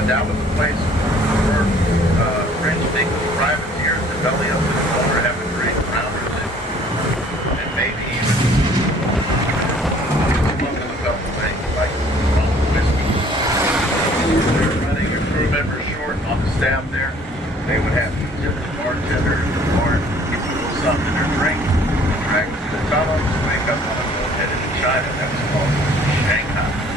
But that was a place where rich English privateers that belly up in the water having great rounders and maybe even smoking a couple things like rum whiskey. If they were running a crew member short on the staff there, they would have to tip the bartender at the bar, give a little something to drink, drag them to the tunnels, wake up on a boat headed to China. That was called Shanghai.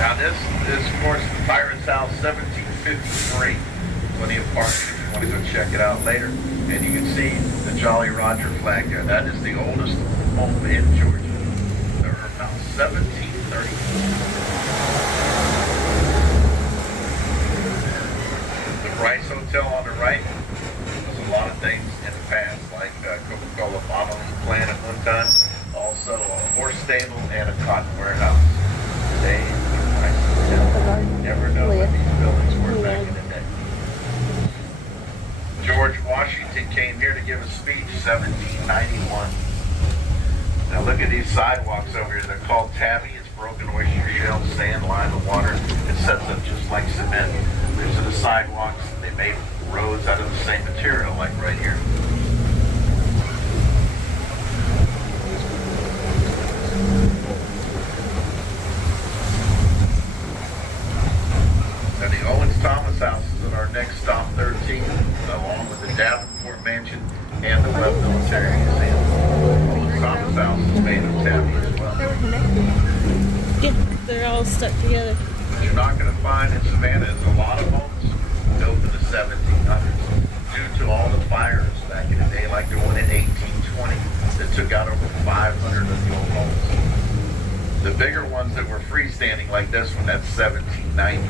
Now this is, of course, the Pirate's House, 1753. Plenty of parks if you want to go check it out later. And you can see the Jolly Roger flag there. That is the oldest home in Georgia. The Riverfront House, 1730. The Rice Hotel on the right was a lot of things in the past, like Coca-Cola bottling plant at one time. Also a horse stable and a cotton warehouse. Today, never know what these buildings were back in the day. George Washington came here to give a speech, 1791. Now look at these sidewalks over here. They're called tabby. It's broken oyster shell, sand, lime, and water. It sets up just like cement. These are the sidewalks. They made roads out of the same material, like right here. Now the Owens Thomas House is at our next stop, 13, along with the Davenport Mansion and the Webb Military Museum. Owens Thomas House is made of tabby as well. Yeah, they're all stuck together. What you're not going to find in Savannah is a lot of homes built in the 1700s due to all the fires back in the day, like the one in 1820 that took out over 500 of the old homes. The bigger ones that were freestanding, like this one, that's 1790.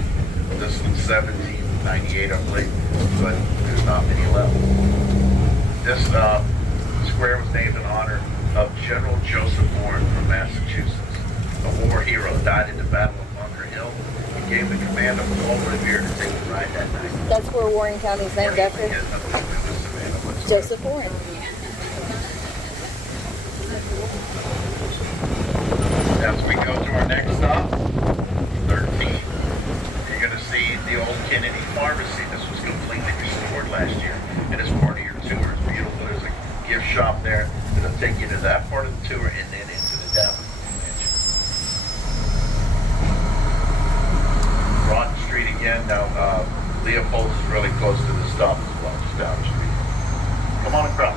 This one's 1798, I believe, but there's not many left. This square was named in honor of General Joseph Warren from Massachusetts, a war hero, died in the Battle of Bunker Hill. He gave the command of Paul Revere to take a ride that night. That's where Warren County is named after Joseph Warren. As we go to our next stop, 13, you're going to see the old Kennedy Pharmacy. This was completely restored last year, and it's part of your tour. It's beautiful. There's a gift shop there that'll take you to that part of the tour and then into the Davenport Mansion. Broughton Street again. Now, Leopold is really close to the stop as well, just down the street. Come on across.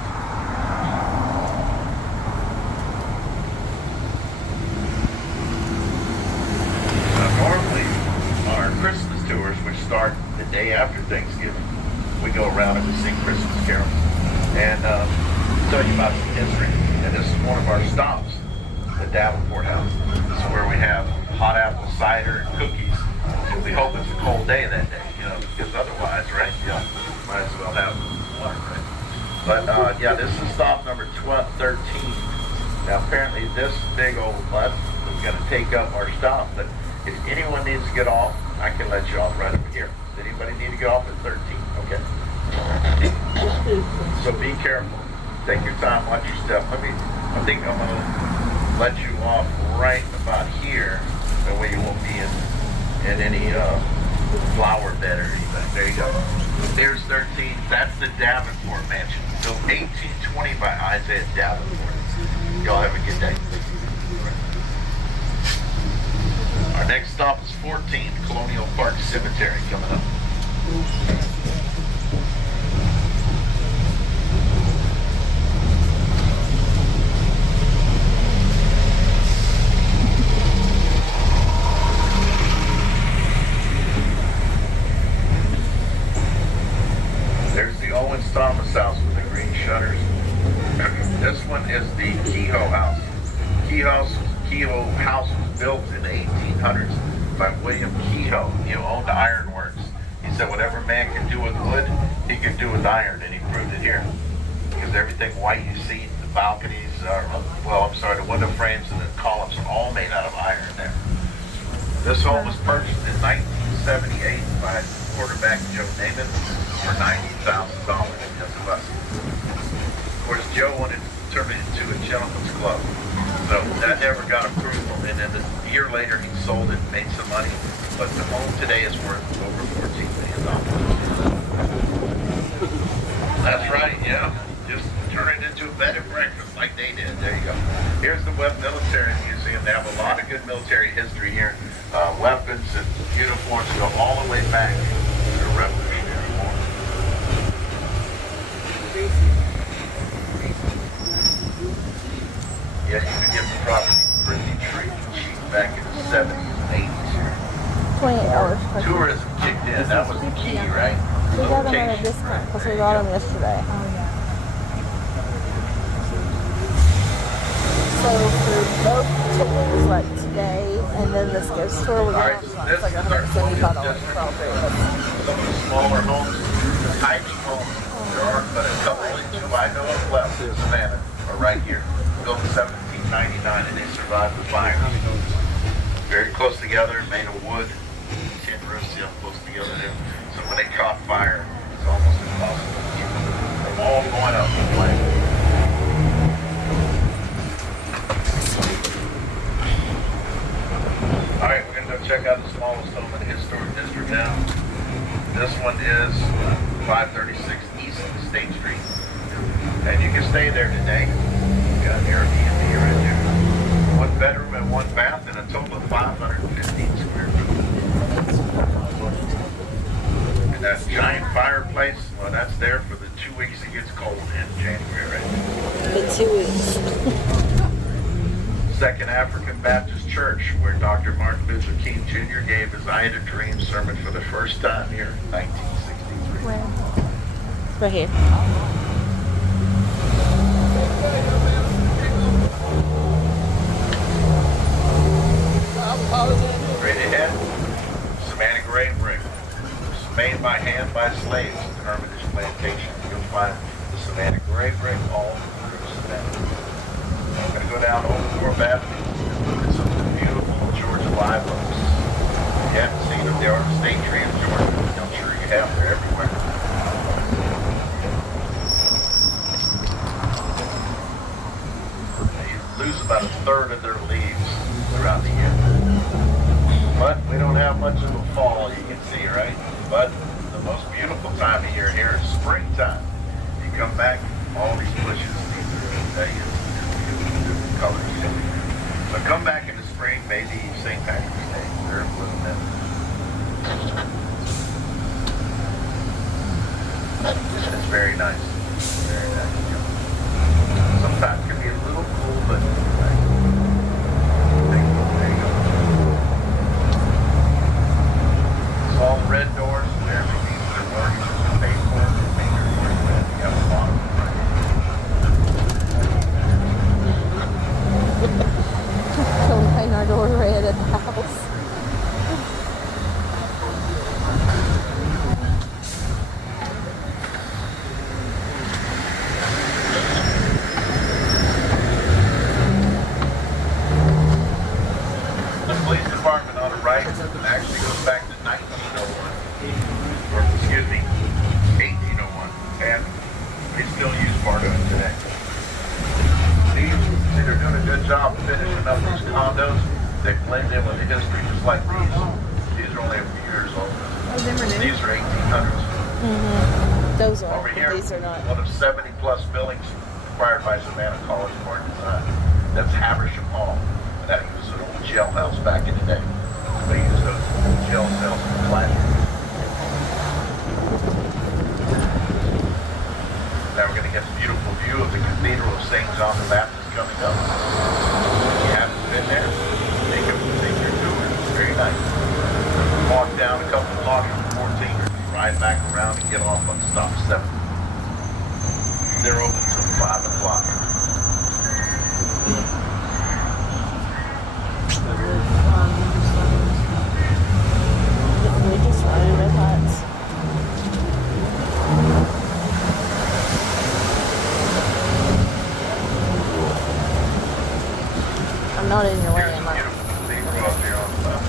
Normally, our Christmas tours, which start the day after Thanksgiving, we go around and we sing Christmas carols and tell you about some history. And this is one of our stops, the Davenport House. This is where we have hot apple cider and cookies. And we hope it's a cold day that day, you know, because otherwise, right? Yeah, might as well have water, right? But yeah, this is stop number 13. Now apparently this big old bus is going to take up our stop, but if anyone needs to get off, I can let you off right over here. Does anybody need to get off at 13? Okay. So be careful. Take your time, watch your step. I think I'm going to let you off right about here. That way you won't be in any flower bed or anything. There you go. There's 13. That's the Davenport Mansion. Built 1820 by Isaiah Davenport. Y'all have a good day. Our next stop is 14, Colonial Park Cemetery, coming up. There's the Owens Thomas House with the green shutters. This one is the Kehoe House. Kehoe House was built in the 1800s by William Kehoe. He owned the ironworks. He said whatever man can do with wood, he can do with iron, and he proved it here. Because everything white you see, the balconies, the window frames and the columns are all made out of iron there. This home was purchased in 1978 by quarterback Joe Namath for $90,000. Yes, it was. Of course, Joe wanted turned it into a gentleman's club. So that never got approval, and then a year later he sold it and made some money. But the home today is worth over $14 million. That's right, yeah. Just turn it into a bed and breakfast like they did. There you go. Here's the Webb Military Museum. They have a lot of good military history here. Weapons and uniforms go all the way back to the Revolutionary War. Yeah, you could get the property pretty cheap back in the 70s and 80s here. $28. Tourism kicked in. That was the key, right? We got them at a discount because we got them yesterday. So for both tours, like today and then this ghost tour, we're going to it's like $175 for all three of us. Some of the smaller homes, the tiny homes, there are but a couple of two I know of left in Savannah are right here. Built in 1799 and they survived the fire. Very close together, made of wood. Tin roofs, see how close together they are. So when they caught fire, it's almost impossible to keep them from all going up in flames. All right, we're gonna go check out the smallest home in the historic district now. This one is 536 East State Street, and you can stay there today. You got an Airbnb right there. 1 bedroom and 1 bath, and a total of 515 square feet. And that giant fireplace, well, that's there for the 2 weeks it gets cold in January, right? The 2 weeks. Second African Baptist Church, where Dr. Martin Luther King Jr. gave his I Had a Dream sermon for the first time here in 1963. Where? Right here. Right ahead, Savannah grave rig. Made by hand by slaves in Hermitage Plantation. You'll find the Savannah grave rig all through Savannah. I'm going to go down Old Town Avenue. Look at some of the beautiful Georgia live oaks. If you haven't seen them, they are the state tree of Georgia. I'm sure you have. They're everywhere. They lose about 1/3 of their leaves throughout the year. But we don't have much of a fall, you can see, right? But the most beautiful time of year here is springtime. You come back, all these bushes, these are different colors. So come back in the spring, maybe St. Patrick's Day. They're in bloom then. It's very nice. Very nice. Yeah. Sometimes it can be a little cool, but nice. There you go. It's all red doors, and everything that mortgages are paid for. They make your doors red. You have a lot of them right here. So we paint our door red at the house. The police department on the right actually goes back to 1901, or excuse me, 1801, and they still use part of it today. See, they're doing a good job finishing up these condos. They blend in with the history just like these. These are only a few years old. These are 1800s. Mm-hmm. Those are. Over here, These are not. one of 70 plus buildings acquired by Savannah College of Art and Design. That's Haversham Hall. And that was an old jailhouse back in the day. They used those jail cells for classrooms. Now we're going to get a beautiful view of the Cathedral of St. John the Baptist coming up. If you haven't been there, take your tour. It's very nice. Walk down a couple of blocks from 14, ride back around and get off on stop 7. They're open till 5 o'clock. We just running red lights. I'm not in your way, Here's am a I? beautiful cathedral up here on the left.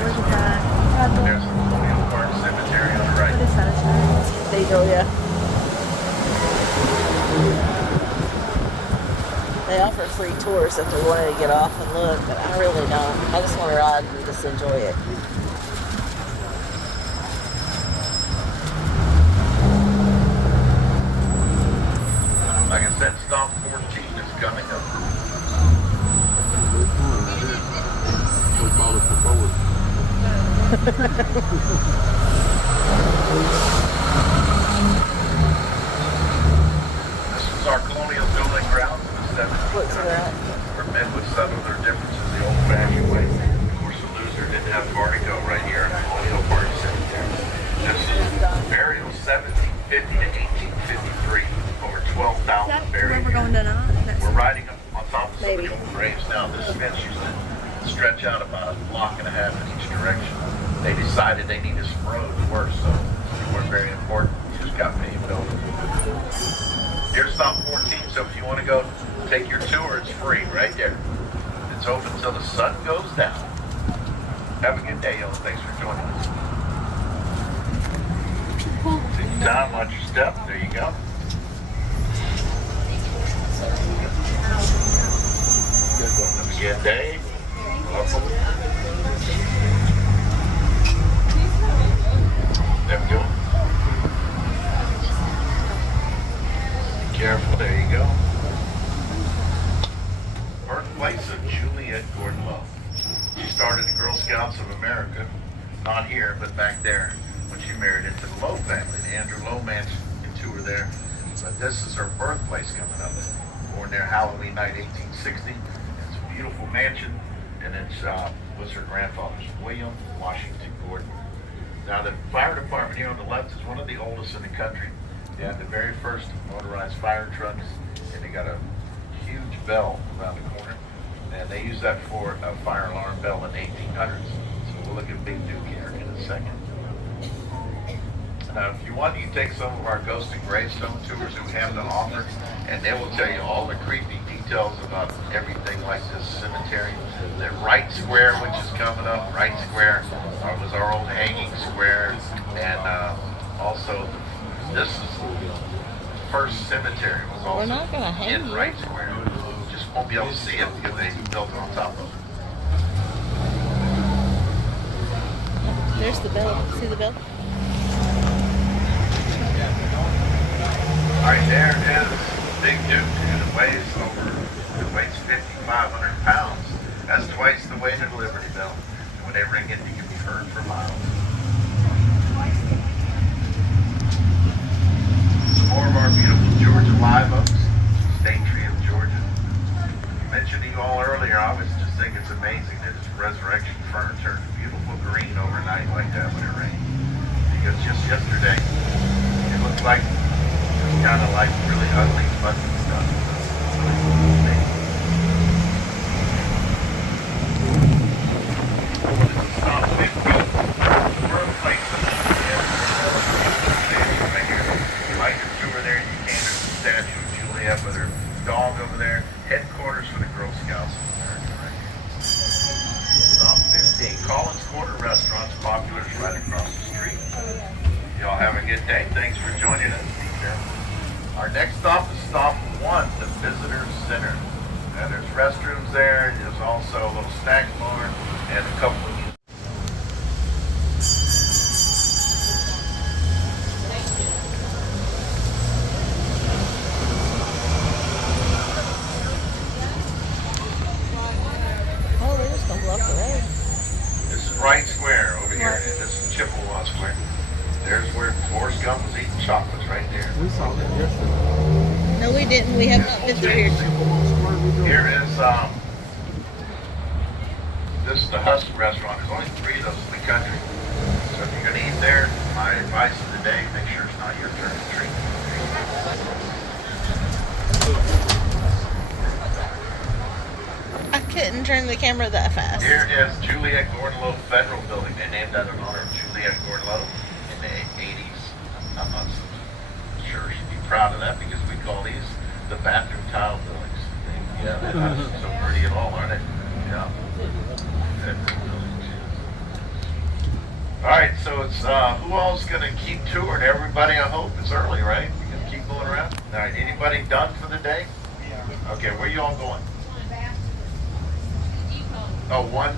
Look at that. There's the colonial park cemetery on the right. What is that? Cathedral, yeah. offer free tours if we wanted to get off and look, but I really don't. I just want to ride and just enjoy it. Like I said, stop 14 is coming up. This is our colonial building grounds in the 70s. What's that? Where men would settle their differences the old-fashioned way. Of course, the loser didn't have Botanical right here in Colonial Park Cemetery. This is burial 1750 to 1853. Over 12,000 buried. We're going tonight. We're riding up on top of some of Maybe. the old graves now. This fence used to stretch out about a block and a half in each direction. They decided they needed some road to work, so they weren't very important. It just got paved over. Here's stop 14, so if you want to go take your tour, it's free right there. It's open until the sun goes down. Have a good day, y'all. Thanks for joining us. Take your time, watch your step. There you go. Have a good day. Welcome. There we go. Be careful. There you go. Birthplace of Juliet Gordon Lowe. She started the Girl Scouts of America, not here, but back there, when she married into the Lowe family. The Andrew Lowe mansion and tour there. But this is her birthplace coming up. Born there Halloween night, 1860. It's a beautiful mansion, and it was her grandfather's, William Washington Gordon. Now, the fire department here on the left is one of the oldest in the country. They had the very first motorized fire trucks, and they got a huge bell around the corner, and they used that for a fire alarm bell in the 1800s. So we'll look at Big Duke here in a second. If you want, you can take some of our ghost and gravestone tours that we have to offer, and they will tell you all the creepy details about everything like this cemetery. The Wright Square, which is coming up, Wright Square was our old hanging square, and also this is the first cemetery was also We're not gonna hang in you. Wright Square. Just won't be able to see it because they built it on top of it. There's the bell. See the bell? All right, there is Big Duke, and it weighs 5,500 pounds. That's twice the weight of the Liberty Bell. And when they ring it, you can be heard for miles. Some more of our beautiful Georgia live oaks, state tree of Georgia. I mentioned to you all earlier, I always just think it's amazing that this resurrection fern turned beautiful green overnight like that when it rained. Because just yesterday, it looked like kind of like really ugly, fuzzy stuff. Stop 50. Birthplace of Juliet. Right here. If you like to tour there, you can. There's a statue of Juliet with her dog over there. Headquarters for the Girl Scouts of America right here. Stop 15. Collins Quarter Restaurant's popular, is right across the street. Y'all have a good day. Thanks for joining us. Our next stop is stop 1, the Visitor Center. And there's restrooms there. There's also a little snack bar and a couple of... Oh, they're just gonna block the road. This is Wright Square over here, and this is Chippewa Square. There's where Forrest Gump was eating chocolates right there. We saw that yesterday. No, we didn't. We have not been through here. Here is this is the Husk restaurant. There's only 3 of those in the country. So if you're going to eat there, my advice of the day, make sure it's not your turn to treat. I couldn't turn the camera that fast. Here is Juliet Gordon Lowe Federal Building. They named that in honor of Juliet Gordon Lowe in the 80s. I'm not so sure she'd be proud of that because we call these the bathroom tile buildings. Yeah, they're not so pretty at all, are they? Yeah. All right, so it's who all's gonna keep touring? Everybody, I hope. It's early, right? You gonna keep going around? All right, anybody done for the day? Okay, where you all going? Oh, one?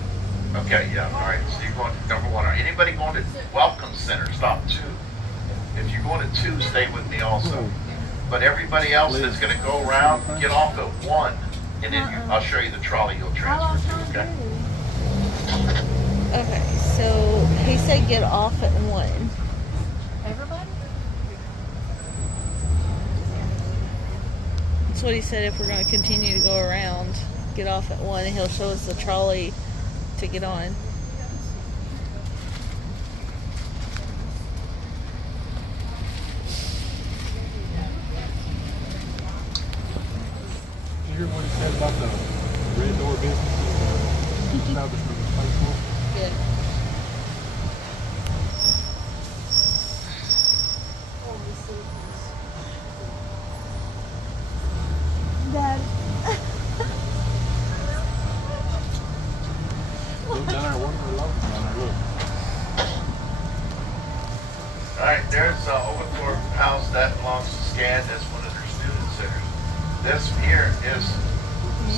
Okay, yeah, all right. So you're going to number one. All right. Anybody going to Welcome Center, stop 2. If you're going to 2, stay with me also. But everybody else that's going to go around, get off at 1, and then I'll show you the trolley you'll transfer to, okay? Okay, so he said get off at 1. Everybody? That's what he said. If we're going to continue to go around, get off at 1, and he'll show us the trolley to get on. Did you hear what he said about the red door businesses established in Facebook? Yeah. Dad. Look down there, one of the local down there, look. All right, there's Overthorpe House. That belongs to SCAD. That's one of their student centers. This here is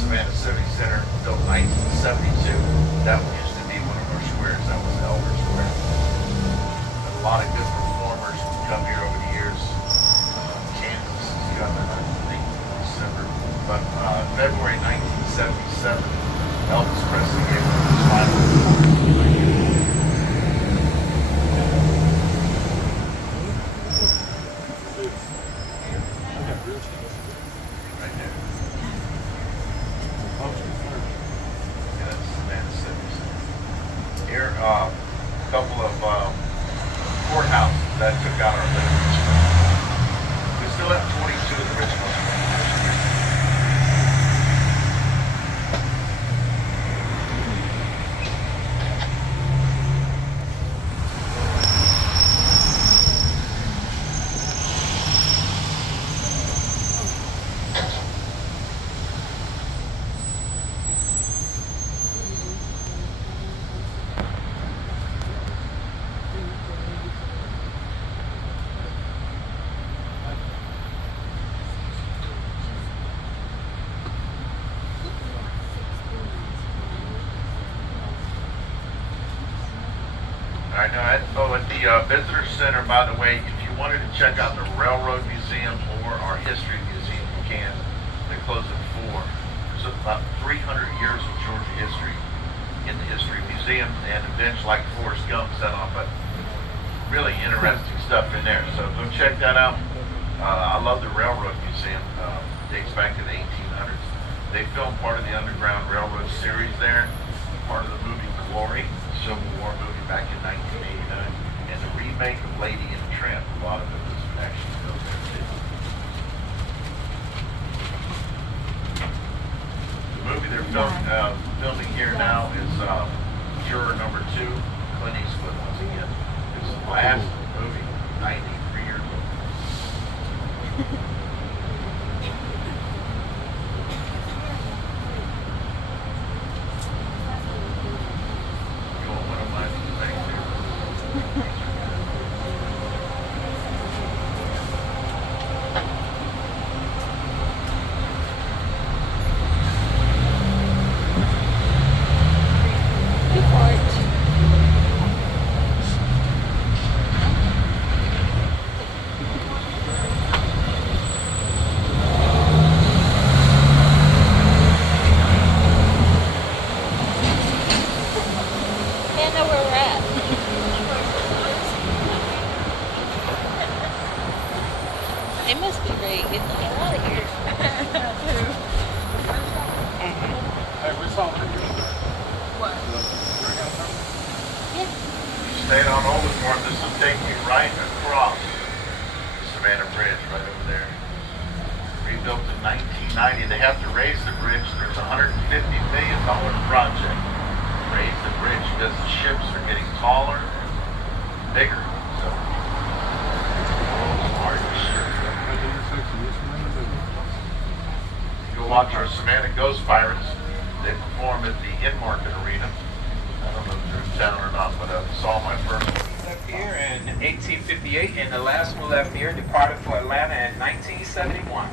Savannah Civic Center, built 1972. That one used to be one of our squares. That was Elder Square. A lot of good performers come here over the years. Kansas is coming, I think, December. But February 1977, Elvis Presley gave his final performance right here. Right there. Yeah, that's Savannah Civic Center. Here, a couple of courthouses that took out our living. We still have 22 of the original Springs. I know. At the visitor center, by the way, if you wanted to check out the Railroad Museum or our History Museum, you can. They close at 4. There's about 300 years of Georgia history in the History Museum, and a bench like Forrest Gump set on, but really interesting stuff in there. So go check that out. I love the Railroad Museum. Dates back to the 1800s. They filmed part of the Underground Railroad series there, part of the movie Glory, Civil War movie back in 1989, and the remake of Lady and the Tramp. A lot of it was actually filmed there too. The movie they're filming here now is Juror Number 2, Clint Eastwood once again. It's the last movie, 93 years old. You want one of my things here? Good part. Yeah, I know where we're at. It must be great getting the hell out of here. Hey, we saw it. Staying on Overthorpe, this will take you right across the Savannah Bridge, right over there. Rebuilt in 1990. They have to raise the bridge. There's a $150 million project. Raise the bridge because the ships are getting taller and bigger. So, you'll watch our Savannah Ghost Pirates. They perform at the In-Market Arena. I don't know if they're in town or not, but I saw my first one. Left here in 1858, and the last one left here departed for Atlanta in 1971.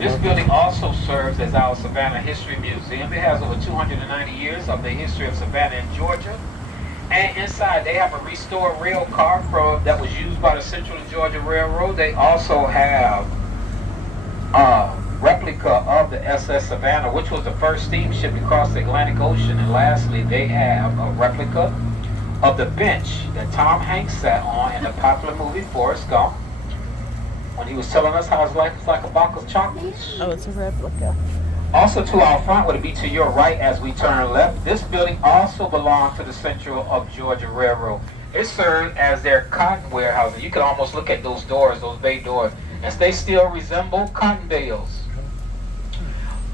This building also serves as our Savannah History Museum. It has over 290 years of the history of Savannah and Georgia. And inside they have a restored rail car that was used by the Central Georgia Railroad. They also have a replica of the SS Savannah, which was the first steamship to cross the Atlantic Ocean. And lastly, they have a replica of the bench that Tom Hanks sat on in the popular movie Forrest Gump, when he was telling us how his life was like a box of chocolates. Oh, it's a replica. Also to our front, would it be to your right as we turn left, this building also belonged to the Central of Georgia Railroad. It served as their cotton warehouse. You can almost look at those doors, those bay doors, and they still resemble cotton bales.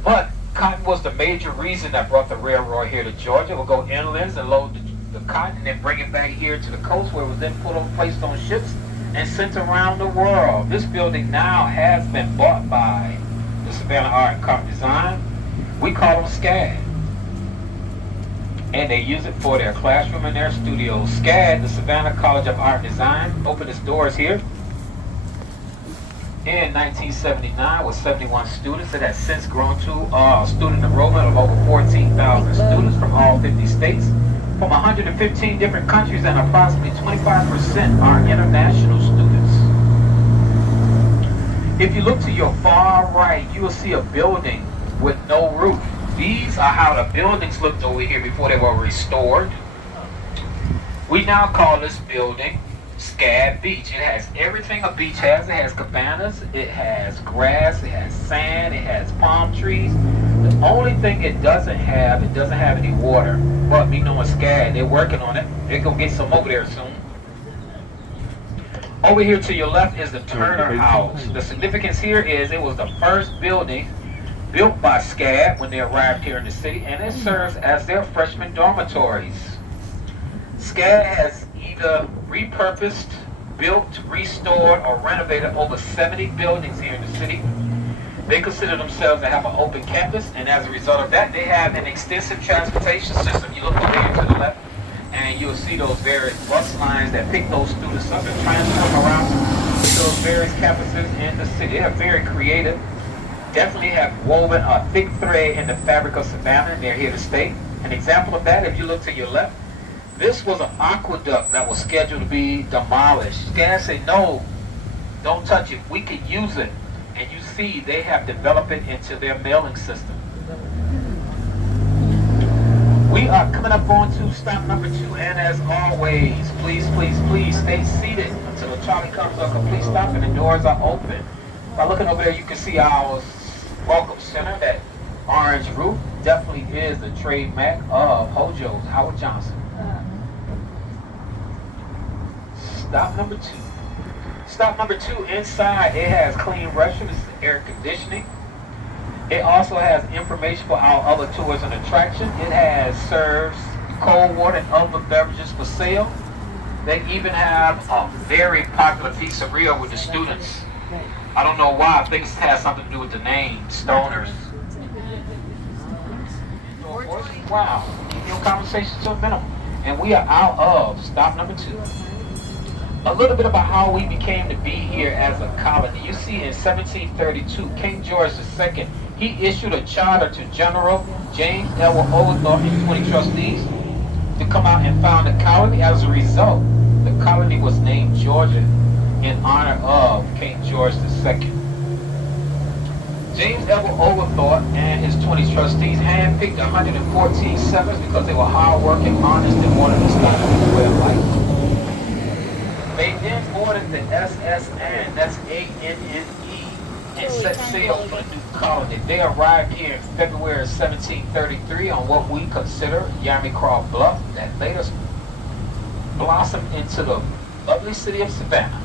But cotton was the major reason that brought the railroad here to Georgia. We'll go inland and load the cotton and bring it back here to the coast, where it was then placed on ships and sent around the world. This building now has been bought by the Savannah Art and Craft Design. We call them SCAD. And they use it for their classroom and their studio. SCAD, the Savannah College of Art and Design, opened its doors here in 1979 with 71 students. It has since grown to a student enrollment of over 14,000 students from all 50 states, from 115 different countries, and approximately 25% are international students. If you look to your far right, you will see a building with no roof. These are how the buildings looked over here before they were restored. We now call this building SCAD Beach. It has everything a beach has. It has cabanas, it has grass, it has sand, it has palm trees. The only thing it doesn't have any water. But me knowing SCAD, they're working on it. They're going to get some over there soon. Over here to your left is the Turner House. The significance here is it was the first building built by SCAD when they arrived here in the city, and it serves as their freshman dormitories. SCAD has either repurposed, built, restored, or renovated over 70 buildings here in the city. They consider themselves to have an open campus, and as a result of that, they have an extensive transportation system. You look over here to the left, and you'll see those various bus lines that pick those students up and transfer them around to those various campuses in the city. They are very creative. Definitely have woven a thick thread in the fabric of Savannah, and they're here to stay. An example of that, if you look to your left, this was an aqueduct that was scheduled to be demolished. SCAD said, no, don't touch it. We could use it. And you see, they have developed it into their mailing system. We are coming up on to stop number 2, and as always, please, please, please stay seated until the trolley comes to a complete stop and the doors are open. By looking over there, you can see our welcome center. That orange roof definitely is the trademark of Hojo's Howard Johnson. Stop number 2. Stop number 2, inside it has clean restrooms, air conditioning. It also has information for our other tours and attractions. It serves cold water and other beverages for sale. They even have a very popular pizzeria with the students. I don't know why. I think it has something to do with the name, Stoners. Wow, keep your conversation to a minimum. And we are out of stop number 2. A little bit about how we became to be here as a colony. You see, in 1732, King George II, he issued a charter to General James Edward Oglethorpe and 20 trustees to come out and found a colony. As a result, the colony was named Georgia in honor of King George II. James Edward Oglethorpe and his 20 trustees handpicked 114 settlers because they were hard-working, honest, and wanted to start a new way of life. They then boarded the SSN, that's A-N-N-E, and set sail for the new colony. They arrived here in February of 1733 on what we consider Yamacraw Bluff, that later blossomed into the lovely city of Savannah.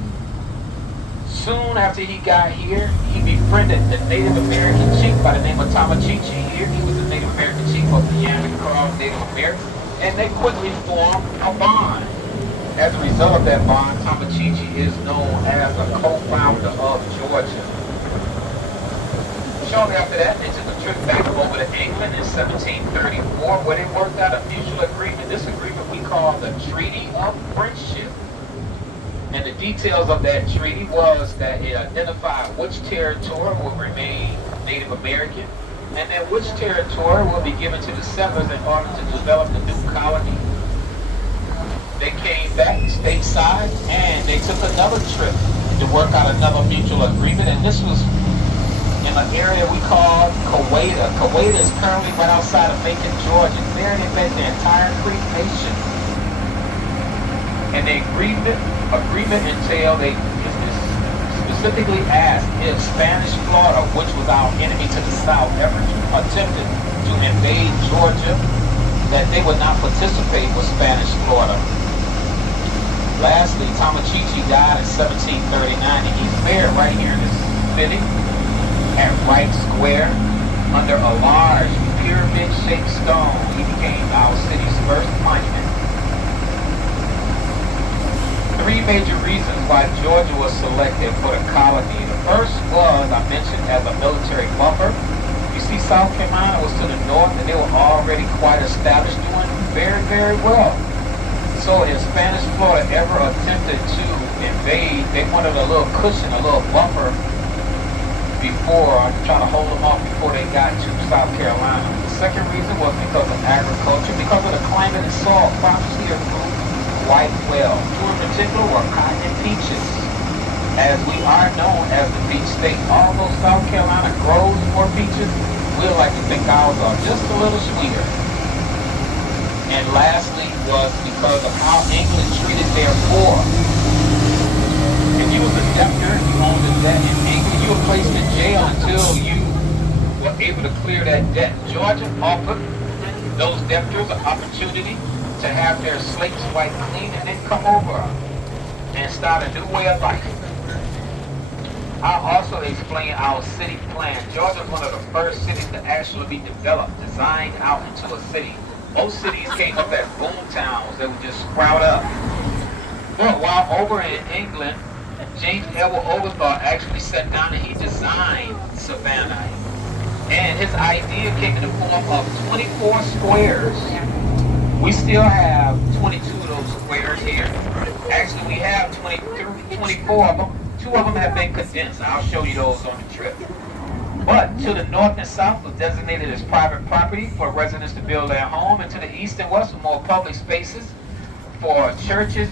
Soon after he got here, he befriended the Native American chief by the name of Tamachichi here. He was the Native American chief of the Yamacraw Native Americans, and they quickly formed a bond. As a result of that bond, Tamachichi is known as a co-founder of Georgia. Shortly after that, they took a trip back over to England in 1734, where they worked out a mutual agreement. This agreement we call the Treaty of Friendship. And the details of that treaty was that it identified which territory will remain Native American, and then which territory will be given to the settlers in order to develop the new colony. They came back stateside and they took another trip to work out another mutual agreement, and this was in an area we call Coweta. Coweta is currently right outside of Macon, Georgia. There they met the entire Creek Nation. And the agreement entailed, they specifically asked if Spanish Florida, which was our enemy to the south, ever attempted to invade Georgia, that they would not participate with Spanish Florida. Lastly, Tomachichi died in 1739, and he's buried right here in this city at Wright Square under a large pyramid-shaped stone. He became our city's first monument. Three major reasons why Georgia was selected for the colony. The first was, I mentioned, as a military buffer. You see, South Carolina was to the north, and they were already quite established, doing very, very well. So if Spanish Florida ever attempted to invade, they wanted a little cushion, a little buffer before, try to hold them off before they got to South Carolina. The second reason was because of agriculture, because of the climate and soil. Crops here grew quite well. Two in particular were cotton and peaches, as we are known as the peach state. Although South Carolina grows more peaches, we like to think ours are just a little sweeter. And lastly was because of how England treated their poor. If you was a debtor, you owned a debt in England, you were placed in jail until you were able to clear that debt. Georgia offered those debtors an opportunity to have their slates wiped clean and then come over and start a new way of life. I'll also explain our city plan. Georgia is one of the first cities to actually be developed, designed out into a city. Most cities came up as boom towns that would just sprout up. But while over in England, James Edward Oglethorpe actually sat down and he designed Savannah. And his idea came in the form of 24 squares. We still have 22 of those squares here. Actually, we have 24 of them. 2 of them have been condensed. I'll show you those on the trip. But to the north and south was designated as private property for residents to build their home, and to the east and west were more public spaces for churches,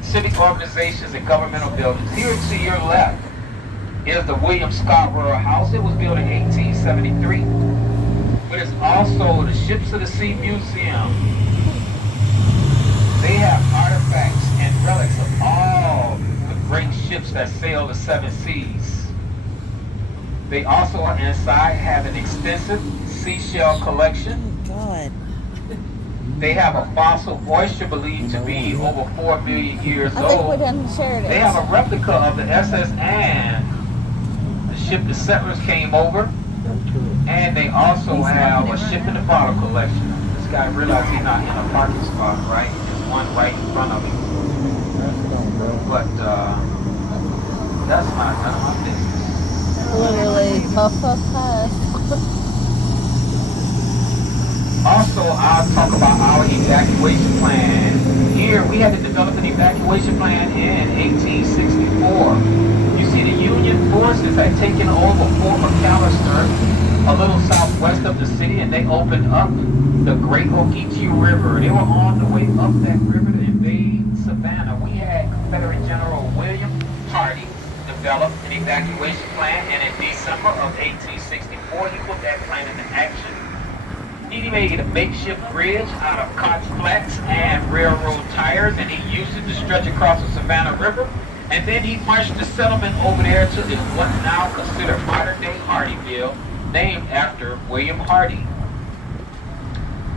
civic organizations, and governmental buildings. Here to your left is the William Scarborough House. It was built in 1873. But it's also the Ships of the Sea Museum. They have artifacts and relics of all the great ships that sailed the 7 seas. They also inside have an extensive seashell collection. Oh, God. They have a fossil oyster believed to be over 4 million years I think old. we done shared it. They have a replica of the SS Anne, the ship the settlers came over. And they also have a ship in the bottle collection. This guy realized he's not in a parking spot, right? There's one right in front of him. But that's not none of my business. Literally, puff, puff, puff. Also, I'll talk about our evacuation plan. Here, we had to develop an evacuation plan in 1864. You see, the Union forces had taken over Fort McAllister, a little southwest of the city, and they opened up the Great Ogeechee River. They were on the way up that river to invade Savannah. We had Confederate General William Hardee develop an evacuation plan, and in December of 1864, he put that plan into action. He made a makeshift bridge out of cotton flax and railroad tires, and he used it to stretch across the Savannah River. And then he marched the settlement over there to what's now considered modern-day Hardeeville, named after William Hardee.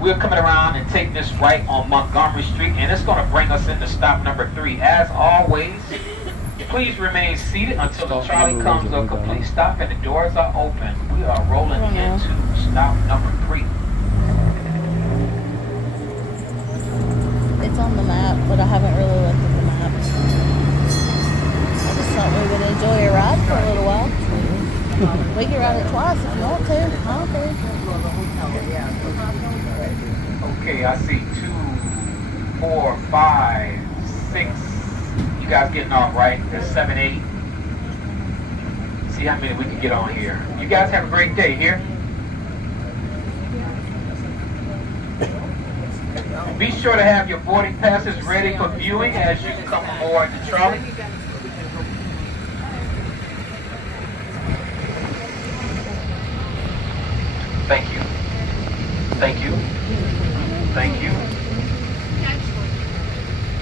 We're coming around and take this right on Montgomery Street, and it's going to bring us into stop number 3. As always, please remain seated until the trolley comes to a complete stop and the doors are open. We are rolling into stop number 3. It's on the map, but I haven't really looked at the map. I just thought we would enjoy a ride for a little while. We can ride it twice if you want to. I don't care. Okay, I see 2, 4, 5, 6, You guys getting off, right? That's 7:80. See how many we can get on here. You guys have a great day here. Be sure to have your boarding passes ready for viewing as you come aboard the trolley. Thank you. Thank you. Thank you.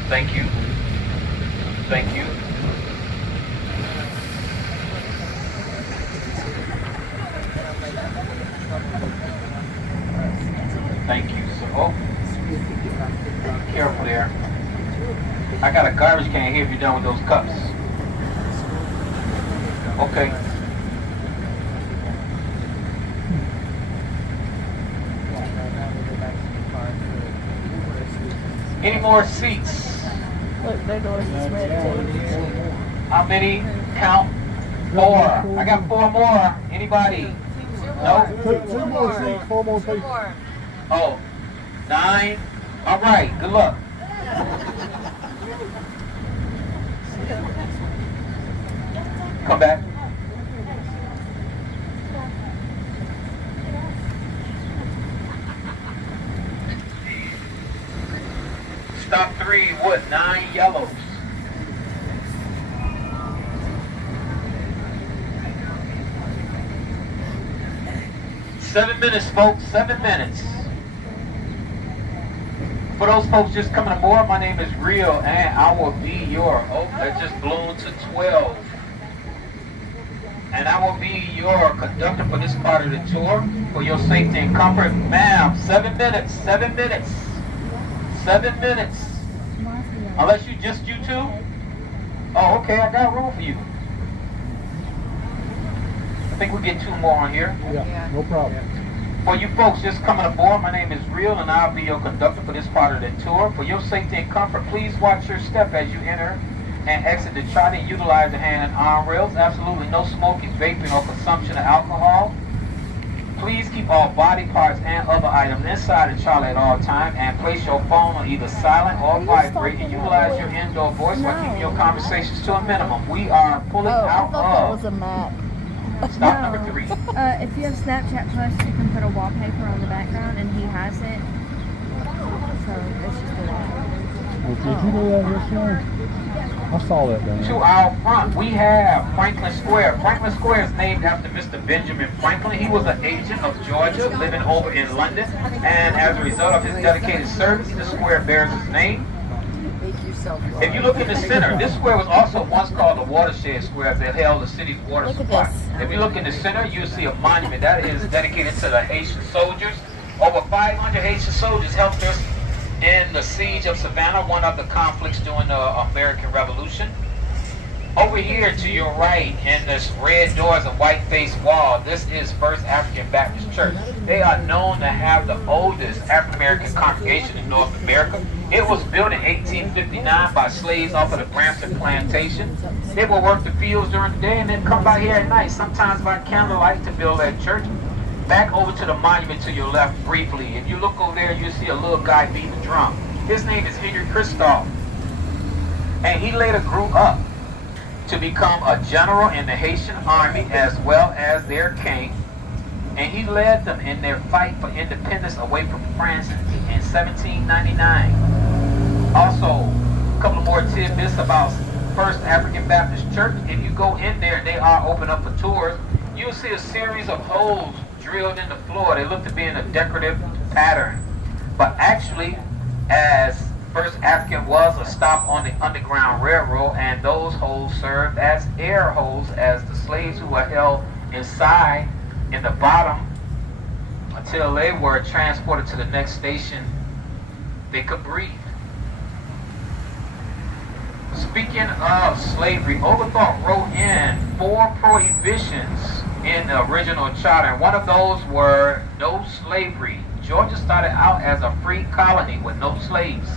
Thank you. Thank you. Thank you. So, oh, careful there. I got a garbage can here if you're done with those cups. Okay. Any more seats? Look, their doors is red too. How many? Count. 4. I got 4 more. Anybody? No? Two more seats, 4 more people. Oh, 9. All right. Good luck. Come back. Stop 3. What? 9 yellows. Seven minutes, folks. 7 minutes. For those folks just coming aboard, my name is Real, and I will be your. Oh, that just blew to 12. And I will be your conductor for this part of the tour for your safety and comfort. Ma'am, 7 minutes. 7 minutes. 7 minutes. Unless you two. Oh, okay. I got room for you. I think we get 2 more on here. Yeah, no problem. For you folks just coming aboard, my name is Real, and I'll be your conductor for this part of the tour. For your safety and comfort, please watch your step as you enter and exit the trolley and utilize the hand and arm rails. Absolutely no smoking, vaping, or consumption of alcohol. Please keep all body parts and other items inside the trolley at all times, and place your phone on either silent or vibrate, and utilize your indoor voice by keeping your conversations to a minimum. We are pulling I out thought that was of a map. stop number 3. If you have Snapchat Plus, you can put a wallpaper on the background, and he has it. So it's just a wallpaper. Well, did you do that yesterday? I saw that down To there. our front, we have Franklin Square. Franklin Square is named after Mr. Benjamin Franklin. He was an agent of Georgia living over in London, and as a result of his dedicated service, the square bears his name. If you look in the center, this square was also once called the Watershed Square, as it held the city's water Look at supply. this. If you look in the center, you'll see a monument that is dedicated to the Haitian soldiers. Over 500 Haitian soldiers helped us in the siege of Savannah, one of the conflicts during the American Revolution. Over here to your right, in this red doors and white face wall, this is First African Baptist Church. They are known to have the oldest African American congregation in North America. It was built in 1859 by slaves off of the Brampton Plantation. They would work the fields during the day and then come by here at night, sometimes by candlelight, to build that church. Back over to the monument to your left briefly. If you look over there, you'll see a little guy beating a drum. His name is Henry Christoph. And he later grew up to become a general in the Haitian army as well as their king. And he led them in their fight for independence away from France in 1799. Also, a couple of more tidbits about First African Baptist Church. If you go in there, and they are open up for tours, you'll see a series of holes drilled in the floor. They look to be in a decorative pattern. But actually, as First African was a stop on the Underground Railroad, and those holes served as air holes as the slaves who were held inside in the bottom until they were transported to the next station, they could breathe. Speaking of slavery, Oglethorpe wrote in 4 prohibitions in the original charter, and one of those were no slavery. Georgia started out as a free colony with no slaves.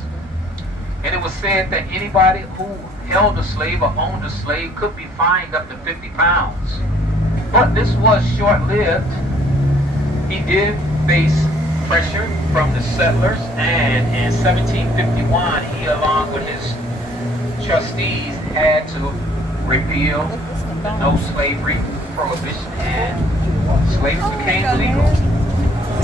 And it was said that anybody who held a slave or owned a slave could be fined up to 50 pounds. But this was short-lived. He did face pressure from the settlers, and in 1751, he, along with his trustees had to repeal the no slavery prohibition and slavery became legal.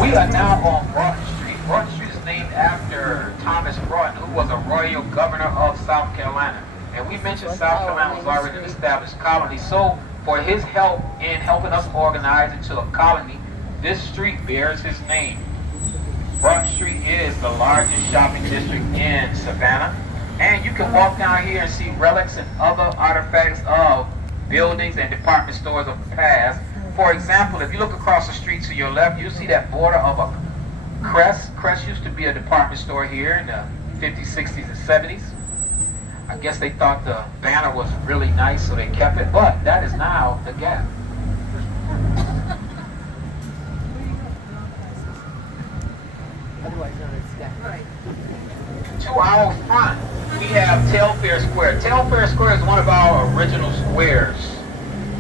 We are now on Broughton Street. Broughton Street is named after Thomas Broughton, who was a royal governor of South Carolina. And we mentioned South Carolina was already an established colony, so for his help in helping us organize into a colony, this street bears his name. Broughton Street is the largest shopping district in Savannah, and you can walk down here and see relics and other artifacts of buildings and department stores of the past. For example, if you look across the street to your left, you see that border of a Crest. Crest used to be a department store here in the 50s, 60s, and 70s. I guess they thought the banner was really nice, so they kept it, but that is now the Gap. To our front, we have Telfair Square. Telfair Square is one of our original squares.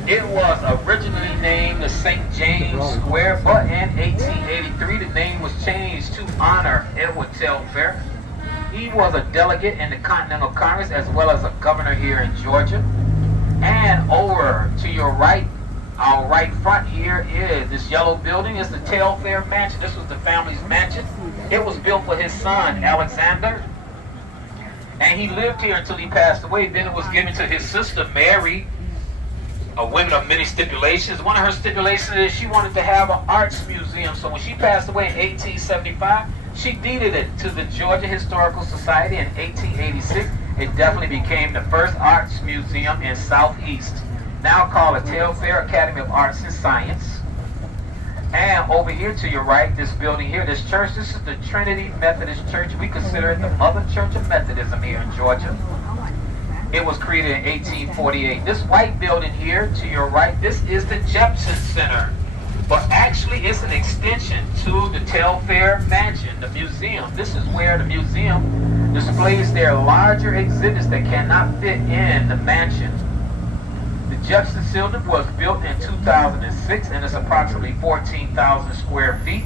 It was originally named the St. James Square, but in 1883 the name was changed to honor Edward Telfair. He was a delegate in the Continental Congress as well as a governor here in Georgia. And over to your right, our right front here is this yellow building. It's the Telfair Mansion. This was the family's mansion. It was built for his son, Alexander. And he lived here until he passed away. Then it was given to his sister, Mary, a woman of many stipulations. One of her stipulations is she wanted to have an arts museum. So when she passed away in 1875, she deeded it to the Georgia Historical Society in 1886. It definitely became the first arts museum in Southeast, now called the Telfair Academy of Arts and Science. And over here to your right, this building here, this church, this is the Trinity Methodist Church. We consider it the Mother Church of Methodism here in Georgia. It was created in 1848. This white building here to your right, this is the Jepson Center. But actually, it's an extension to the Telfair Mansion, the museum. This is where the museum displays their larger exhibits that cannot fit in the mansion. The Jepson Center was built in 2006, and it's approximately 14,000 square feet.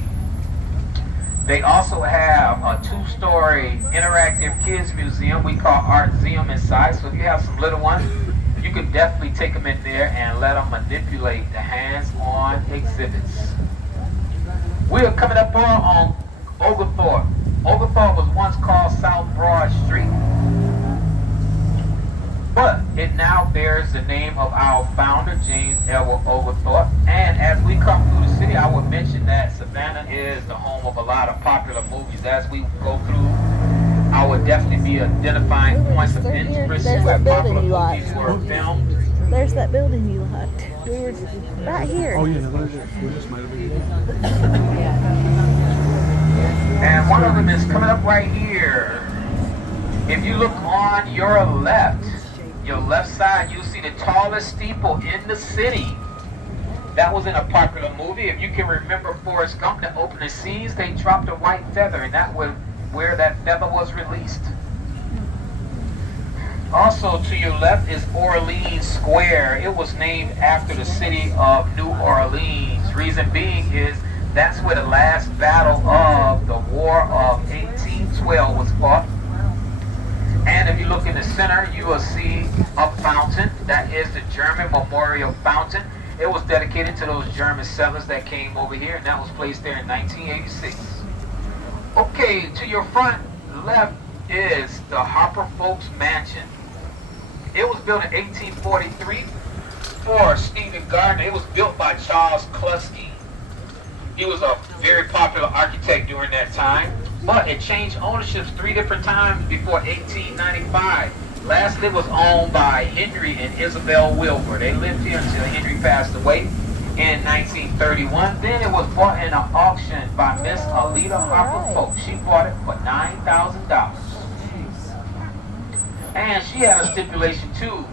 They also have a two-story interactive kids museum we call Artseum inside. So if you have some little ones, you could definitely take them in there and let them manipulate the hands-on exhibits. We are coming up on Oglethorpe. Oglethorpe was once called South Broad Street, but it now bears the name of our founder, James Edward Oglethorpe. And as we come through the city, I would mention that Savannah is the home of a lot of popular movies. As we go through, I would definitely be identifying points of interest where popular movies were filmed. There's that building you liked. We were right here. Oh yeah, we just made a video. And one of them is coming up right here. If you look on your left side, you'll see the tallest steeple in the city. That was in a popular movie. If you can remember Forrest Gump, the opening scenes, they dropped a white feather, and that was where that feather was released. Also to your left is Orleans Square. It was named after the city of New Orleans. Reason being is that's where the last battle of the War of 1812 was fought. And if you look in the center, you will see a fountain. That is the German Memorial Fountain. It was dedicated to those German settlers that came over here, and that was placed there in 1986. Okay, to your front left is the Harper Folks Mansion. It was built in 1843 for Stephen Gardner. It was built by Charles Kluski. He was a very popular architect during that time, but it changed ownerships 3 different times before 1895. Lastly, it was owned by Henry and Isabel Wilbur. They lived here until Henry passed away in 1931. Then it was bought in an auction by Miss Alida Harper Folks. She bought it for $9,000. And she had a stipulation too.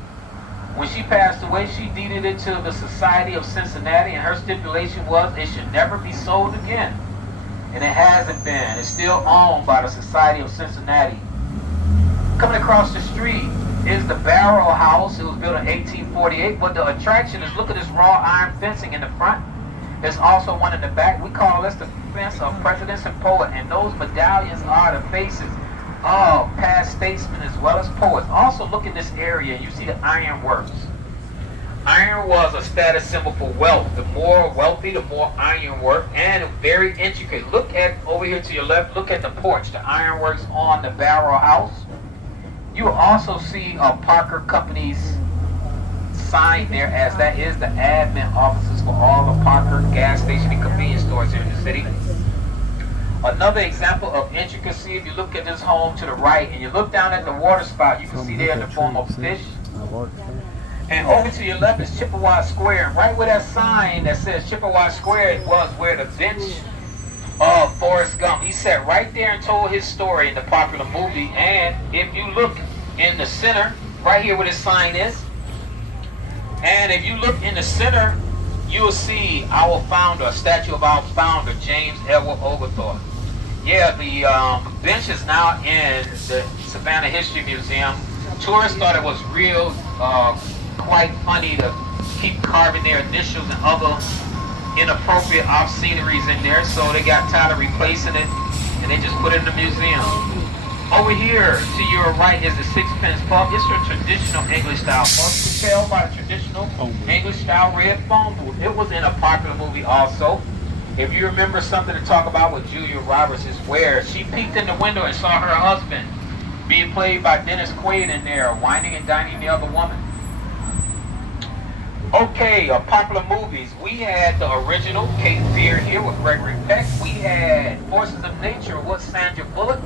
When she passed away, she deeded it to the Society of Cincinnati, and her stipulation was it should never be sold again. And it hasn't been. It's still owned by the Society of Cincinnati. Coming across the street is the Barrow House. It was built in 1848, but the attraction is, look at this wrought iron fencing in the front. There's also one in the back. We call this the fence of presidents and poets, and those medallions are the faces of past past statesmen as well as poets. Also look in this area, you see the iron works. Iron was a status symbol for wealth. The more wealthy, the more iron work, and very intricate. Look at over here to your left, look at the porch, the iron works on the barrel house. You will also see Parker Company's sign there, as that is the admin offices for all the Parker gas station and convenience stores here in the city. Another example of intricacy, if you look at this home to the right and you look down at the water spout, you can see there in the form of fish. And over to your left is Chippewa Square. And right where that sign that says Chippewa Square was where the bench of Forrest Gump. He sat right there and told his story in the popular movie. And if you look in the center, right here where this sign is, and if you look in the center, you will see our founder, a statue of our founder, James Edward Oglethorpe. Yeah, the bench is now in the Savannah History Museum. Tourists thought it was real quite funny to keep carving their initials and other inappropriate obsceneries in there, so they got tired of replacing it and they just put it in the museum. Over here to your right is the Sixpence Pub. It's a traditional English style pub. You can tell by the traditional English style red phone booth. It was in a popular movie also. If you remember something to talk about with Julia Roberts is where she peeked in the window and saw her husband being played by Dennis Quaid in there, whining and dining the other woman. Okay, popular movies. We had the original Cape Fear here with Gregory Peck. We had Forces of Nature with Sandra Bullock.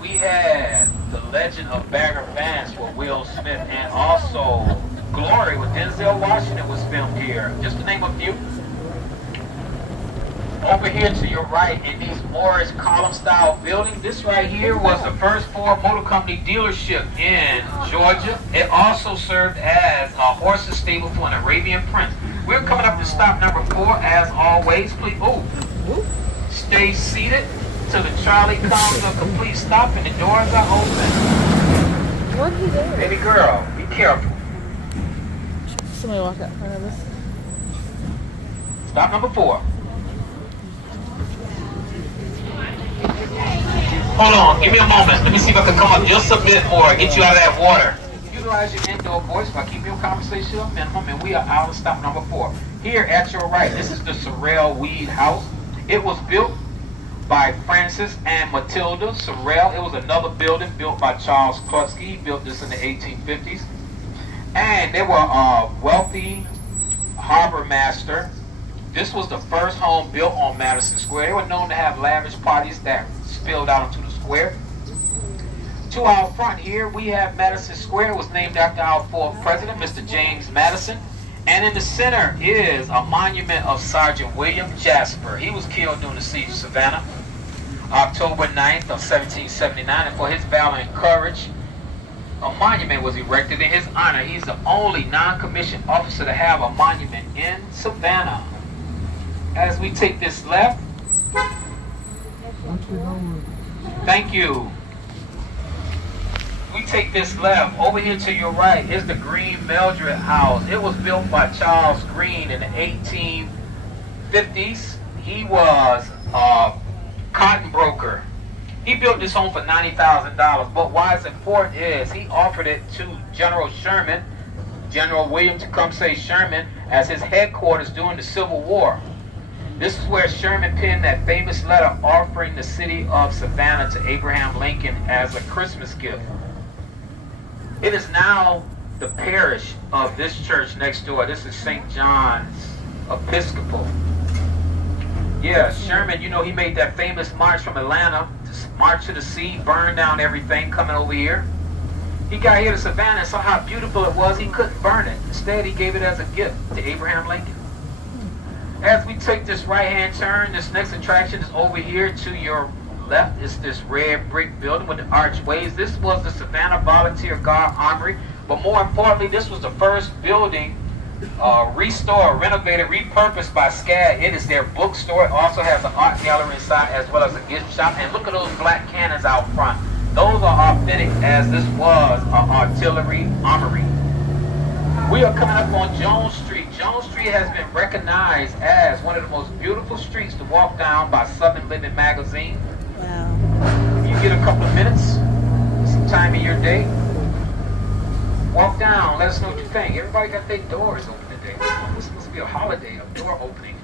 We had The Legend of Bagger Vance with Will Smith, and also Glory with Denzel Washington was filmed here, just to name a few. Over here to your right in these Morris column style buildings, this right here was the first Ford Motor Company dealership in Georgia. It also served as a horse's stable for an Arabian prince. We're coming up to stop number 4 as always. Please, stay seated till the trolley comes to a complete stop and the doors are open. What are you doing? Baby girl, be careful. Somebody walked out in front of us. Stop number 4. Hold on, give me a moment. Let me see if I can come up just a bit more, get you out of that water. Utilize your indoor voice by keeping your conversation at a minimum, and we are out of stop number 4. Here at your right, this is the Sorrell Weed House. It was built by Francis and Matilda Sorrell. It was another building built by Charles Klutsky. He built this in the 1850s. And they were a wealthy harbor master. This was the first home built on Madison Square. They were known to have lavish parties that spilled out onto the square. To our front here, we have Madison Square. It was named after our fourth president, Mr. James Madison. And in the center is a monument of Sergeant William Jasper. He was killed during the siege of Savannah, October 9th of 1779. And for his valor and courage, a monument was erected in his honor. He's the only non-commissioned officer to have a monument in Savannah. As we take this left, thank you. We take this left. Over here to your right is the Green Mildred House. It was built by Charles Green in the 1850s. He was a cotton broker. He built this home for $90,000. But why it's important is he offered it to General Sherman, General William Tecumseh Sherman, as his headquarters during the Civil War. This is where Sherman penned that famous letter offering the city of Savannah to Abraham Lincoln as a Christmas gift. It is now the parish of this church next door. This is St. John's Episcopal. Yeah, Sherman, you know, he made that famous march from Atlanta, march to the sea, burn down everything coming over here. He got here to Savannah and saw how beautiful it was. He couldn't burn it. Instead, he gave it as a gift to Abraham Lincoln. As we take this right-hand turn, this next attraction is over here to your left. It's this red brick building with the archways. This was the Savannah Volunteer Guard Armory, but more importantly, this was the first building restored, renovated, repurposed by SCAD. It is their bookstore. It also has an art gallery inside as well as a gift shop. And look at those black cannons out front. Those are authentic, as this was an artillery armory. We are coming up on Jones Street. Jones Street has been recognized as one of the most beautiful streets to walk down by Southern Living magazine. Wow. If you get a couple of minutes, time of your day. Walk down, let us know what you think. Everybody got their doors open today. This must be a holiday of door opening.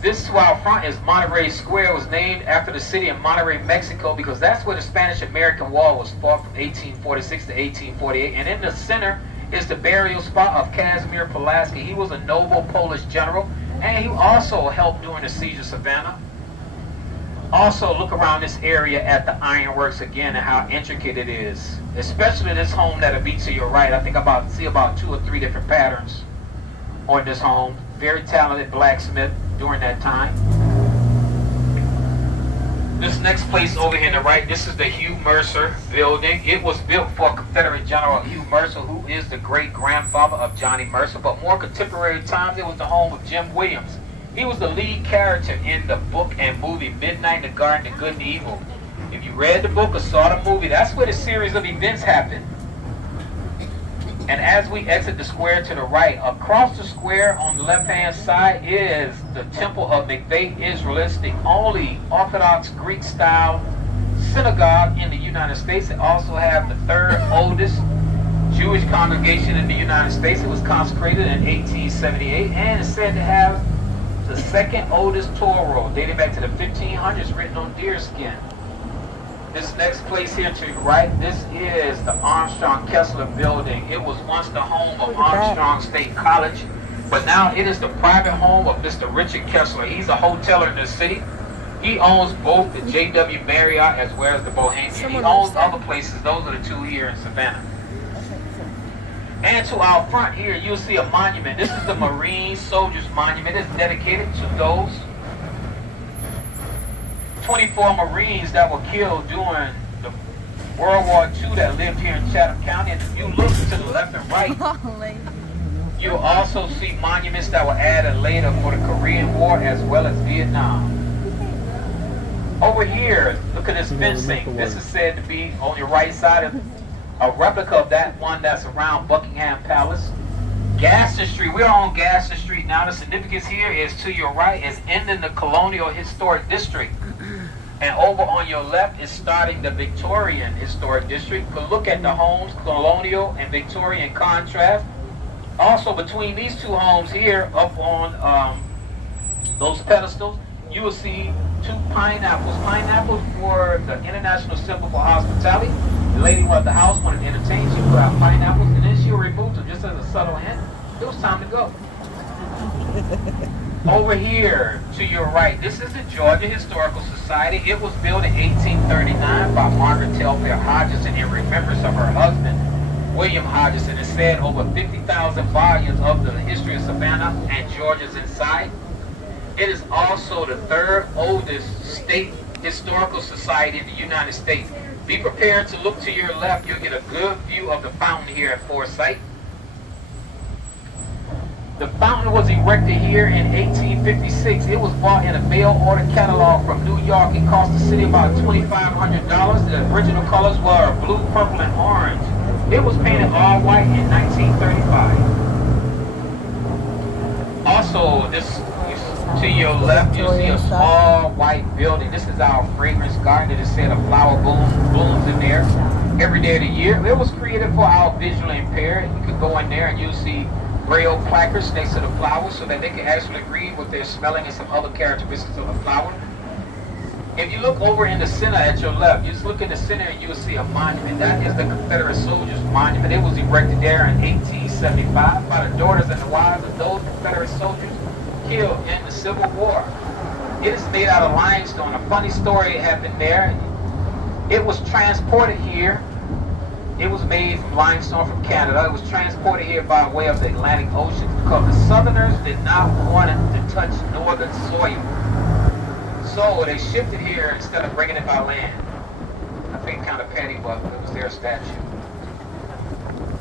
This to our front is Monterey Square. It was named after the city of Monterey, Mexico, because that's where the Spanish-American War was fought from 1846 to 1848. And in the center is the burial spot of Casimir Pulaski. He was a noble Polish general, and he also helped during the siege of Savannah. Also, look around this area at the ironworks again and how intricate it is. Especially this home that'll be to your right. I think see about 2 or 3 different patterns on this home. Very talented blacksmith during that time. This next place over here on the right, this is the Hugh Mercer building. It was built for Confederate General Hugh Mercer, who is the great-grandfather of Johnny Mercer. But more contemporary times, it was the home of Jim Williams. He was the lead character in the book and movie Midnight in the Garden of Good and Evil. If you read the book or saw the movie, that's where the series of events happened. And as we exit the square to the right, across the square on the left-hand side is the Temple of McVeigh Israelites, the only Orthodox Greek-style synagogue in the United States. It also have the 3rd oldest Jewish congregation in the United States. It was consecrated in 1878 and is said to have the 2nd oldest Torah roll, dating back to the 1500s, written on deerskin. This next place here to the right, this is the Armstrong Kessler building. It was once the home of Armstrong State College, but now it is the private home of Mr. Richard Kessler. He's a hoteler in the city. He owns both the JW Marriott as well as the Bohemian. He owns other places. Those are the 2 here in Savannah. And to our front here, you'll see a monument. This is the Marine Soldiers Monument. It's dedicated to those 24 Marines that were killed during the World War II that lived here in Chatham County. And if you look to the left and right, you'll also see monuments that were added later for the Korean War as well as Vietnam. Over here, look at this fencing. This is said to be on your right side of a replica of that one that's around Buckingham Palace. Gaston Street, we're on Gaston Street now. The significance here is to your right is ending the Colonial Historic District. And over on your left is starting the Victorian Historic District. You can look at the homes, Colonial and Victorian contrast. Also between these 2 homes here, up on those pedestals, you will see 2 pineapples. Pineapples for the international symbol for hospitality. The lady who had the house wanted to entertain. She put out pineapples and then she removed them just as a subtle hint. It was time to go. Over here to your right, this is the Georgia Historical Society. It was built in 1839 by Margaret Telfair Hodgson in remembrance of her husband, William Hodgson. It said over 50,000 volumes of the history of Savannah and Georgia's inside. It is also the 3rd oldest state historical society in the United States. Be prepared to look to your left. You'll get a good view of the fountain here at Forsyth. The fountain was erected here in 1856. It was bought in a mail order catalog from New York. It cost the city about $2,500. The original colors were blue, purple, and orange. It was painted all white in 1935. Also, this to your left, you'll see a small white building. This is our fragrance garden. It is said a flower blooms in there every day of the year. It was created for our visually impaired. You could go in there and you'll see braille placards next to the flowers so that they can actually read what they're smelling and some other characteristics of the flower. If you look over in the center at your left, you just look in the center and you'll see a monument. That is the Confederate Soldiers Monument. It was erected there in 1875 by the daughters and the wives of those Confederate soldiers killed in the Civil War. It is made out of limestone. A funny story happened there. It was transported here. It was made from limestone from Canada. It was transported here by way of the Atlantic Ocean because the Southerners did not want it to touch northern soil. So they shipped it here instead of bringing it by land. I think kind of petty, but it was their statue.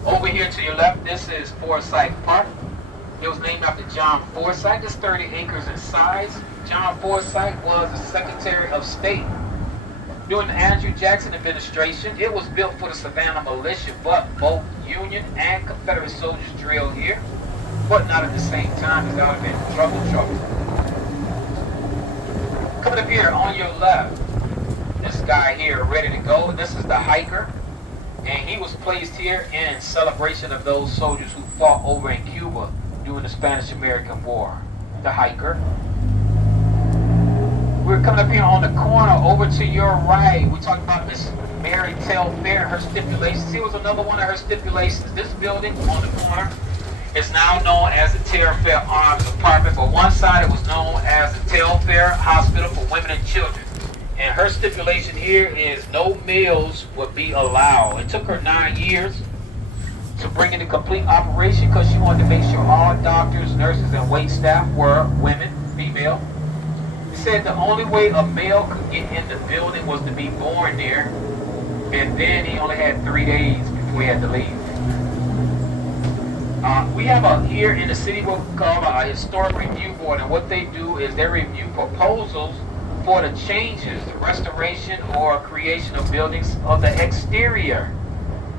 Over here to your left, this is Forsyth Park. It was named after John Forsyth. It's 30 acres in size. John Forsyth was the Secretary of State during the Andrew Jackson administration. It was built for the Savannah militia, but both Union and Confederate soldiers drilled here, but not at the same time, because that would have been trouble. Coming coming up here on your left, this guy here ready to go. This is the hiker. And he was placed here in celebration of those soldiers who fought over in Cuba during the Spanish-American War. The hiker. We're coming up here on the corner over to your right. We talked about Miss Mary Telfair, her stipulations. Here was another one of her stipulations. This building on the corner is now known as the Telfair Arms Department. But one side it was known as the Telfair Hospital for Women and Children. And her stipulation here is no males would be allowed. It took her 9 years to bring into complete operation because she wanted to make sure all doctors, nurses, and wait staff were women, female. She said the only way a male could get in the building was to be born there. And then he only had 3 days before he had to leave. We have here in the city what we call a historic review board. And what they do is they review proposals for the changes, the restoration or creation of buildings of the exterior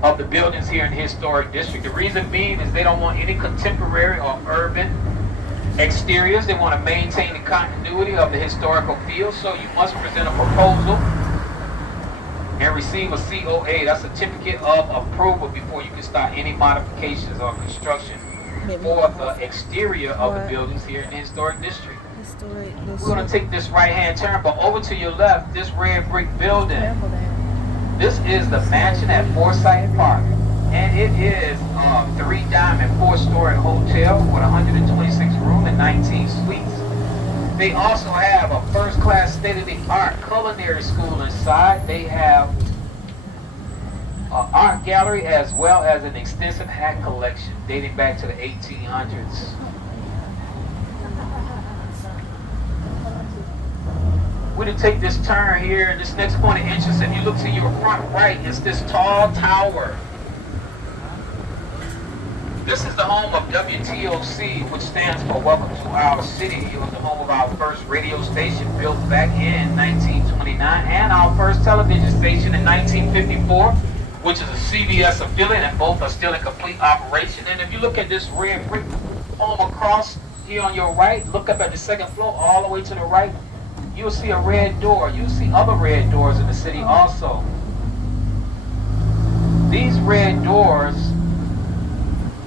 of the buildings here in the historic district. The reason being is they don't want any contemporary or urban exteriors. They want to maintain the continuity of the historical field. So you must present a proposal and receive a COA. That's a certificate of approval before you can start any modifications or construction for the exterior of the buildings here in the historic district. We're going to take this right-hand turn, but over to your left, this red brick building. This is the mansion at Forsyth Park, and it is a 3-diamond, 4-story hotel with 126 rooms and 19 suites. They also have a first-class, state-of-the-art culinary school inside. They have an art gallery as well as an extensive hat collection dating back to the 1800s. We're going to take this turn here, this next point of interest. If you look to your front right, it's this tall tower. This is the home of WTOC, which stands for Welcome to Our City. It was the home of our first radio station built back in 1929 and our first television station in 1954, which is a CBS affiliate, and both are still in complete operation. And if you look at this red brick home across here on your right, look up at the second floor all the way to the right, you'll see a red door. You'll see other red doors in the city also. These red doors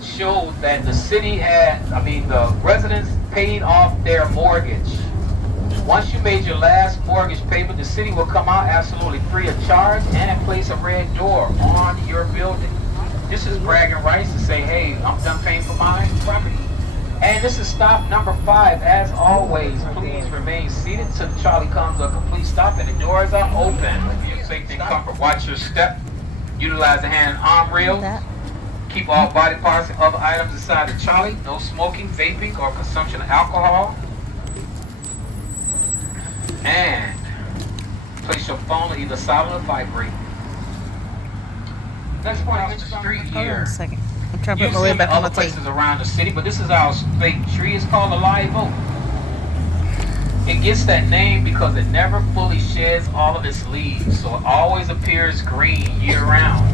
show that the city the residents paid off their mortgage. Once you made your last mortgage payment, the city will come out absolutely free of charge and place a red door on your building. This is bragging rights to say, hey, I'm done paying for my property. And this is stop number 5. As always, please remain seated till the trolley comes to a complete stop and the doors are open. For your safety and comfort, watch your step. Utilize the hand and arm rails. Keep all body parts and other items inside the trolley. No smoking, vaping, or consumption of alcohol. And place your phone on either silent or vibrate. Next point on the street Hold on here. a second. I'm trying to You've put my way seen back on other the tape. places around the city, but this is our fake tree. It's called a live oak. It gets that name because it never fully sheds all of its leaves, so it always appears green year-round.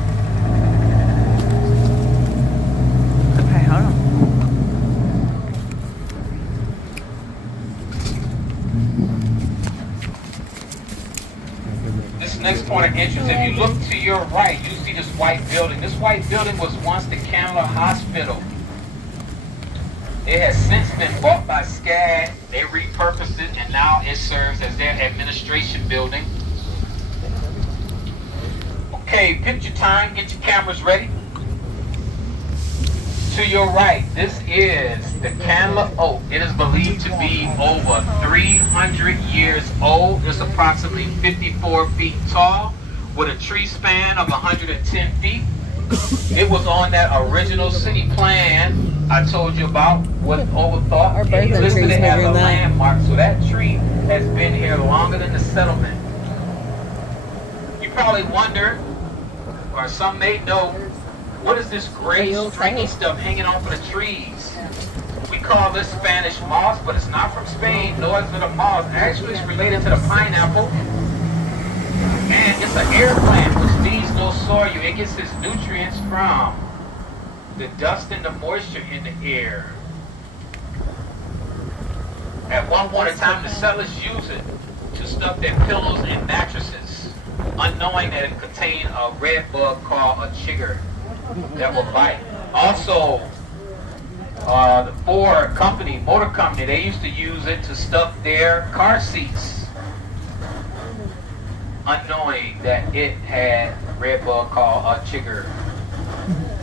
Okay, hold on. This next point of interest, if you look to your right, you see this white building. This white building was once the Canada Hospital. It has since been bought by SCAD. They repurposed it, and now it serves as their administration building. Okay, pick your time, get your cameras ready. To your right, this is the Canada Oak. It is believed to be over 300 years old. It's approximately 54 feet tall with a tree span of 110 feet. It was on that original city plan I told you about with overthought. Our And birthday he listed tree's it as bigger a than that. landmark. So that tree has been here longer than the settlement. You probably wonder, or some may know, what is this gray stringy stuff hanging off of the trees? We call this Spanish moss, but it's not from Spain, nor is it a moss. Actually, it's related to the pineapple. And it's an air plant which needs no soil. It gets its nutrients from the dust and the moisture in the air. At one point in time, the settlers used it to stuff their pillows and mattresses, unknowing that it contained a red bug called a chigger that will bite. Also, the Ford company, motor company, they used to use it to stuff their car seats, unknowing that it had a red bug called a chigger.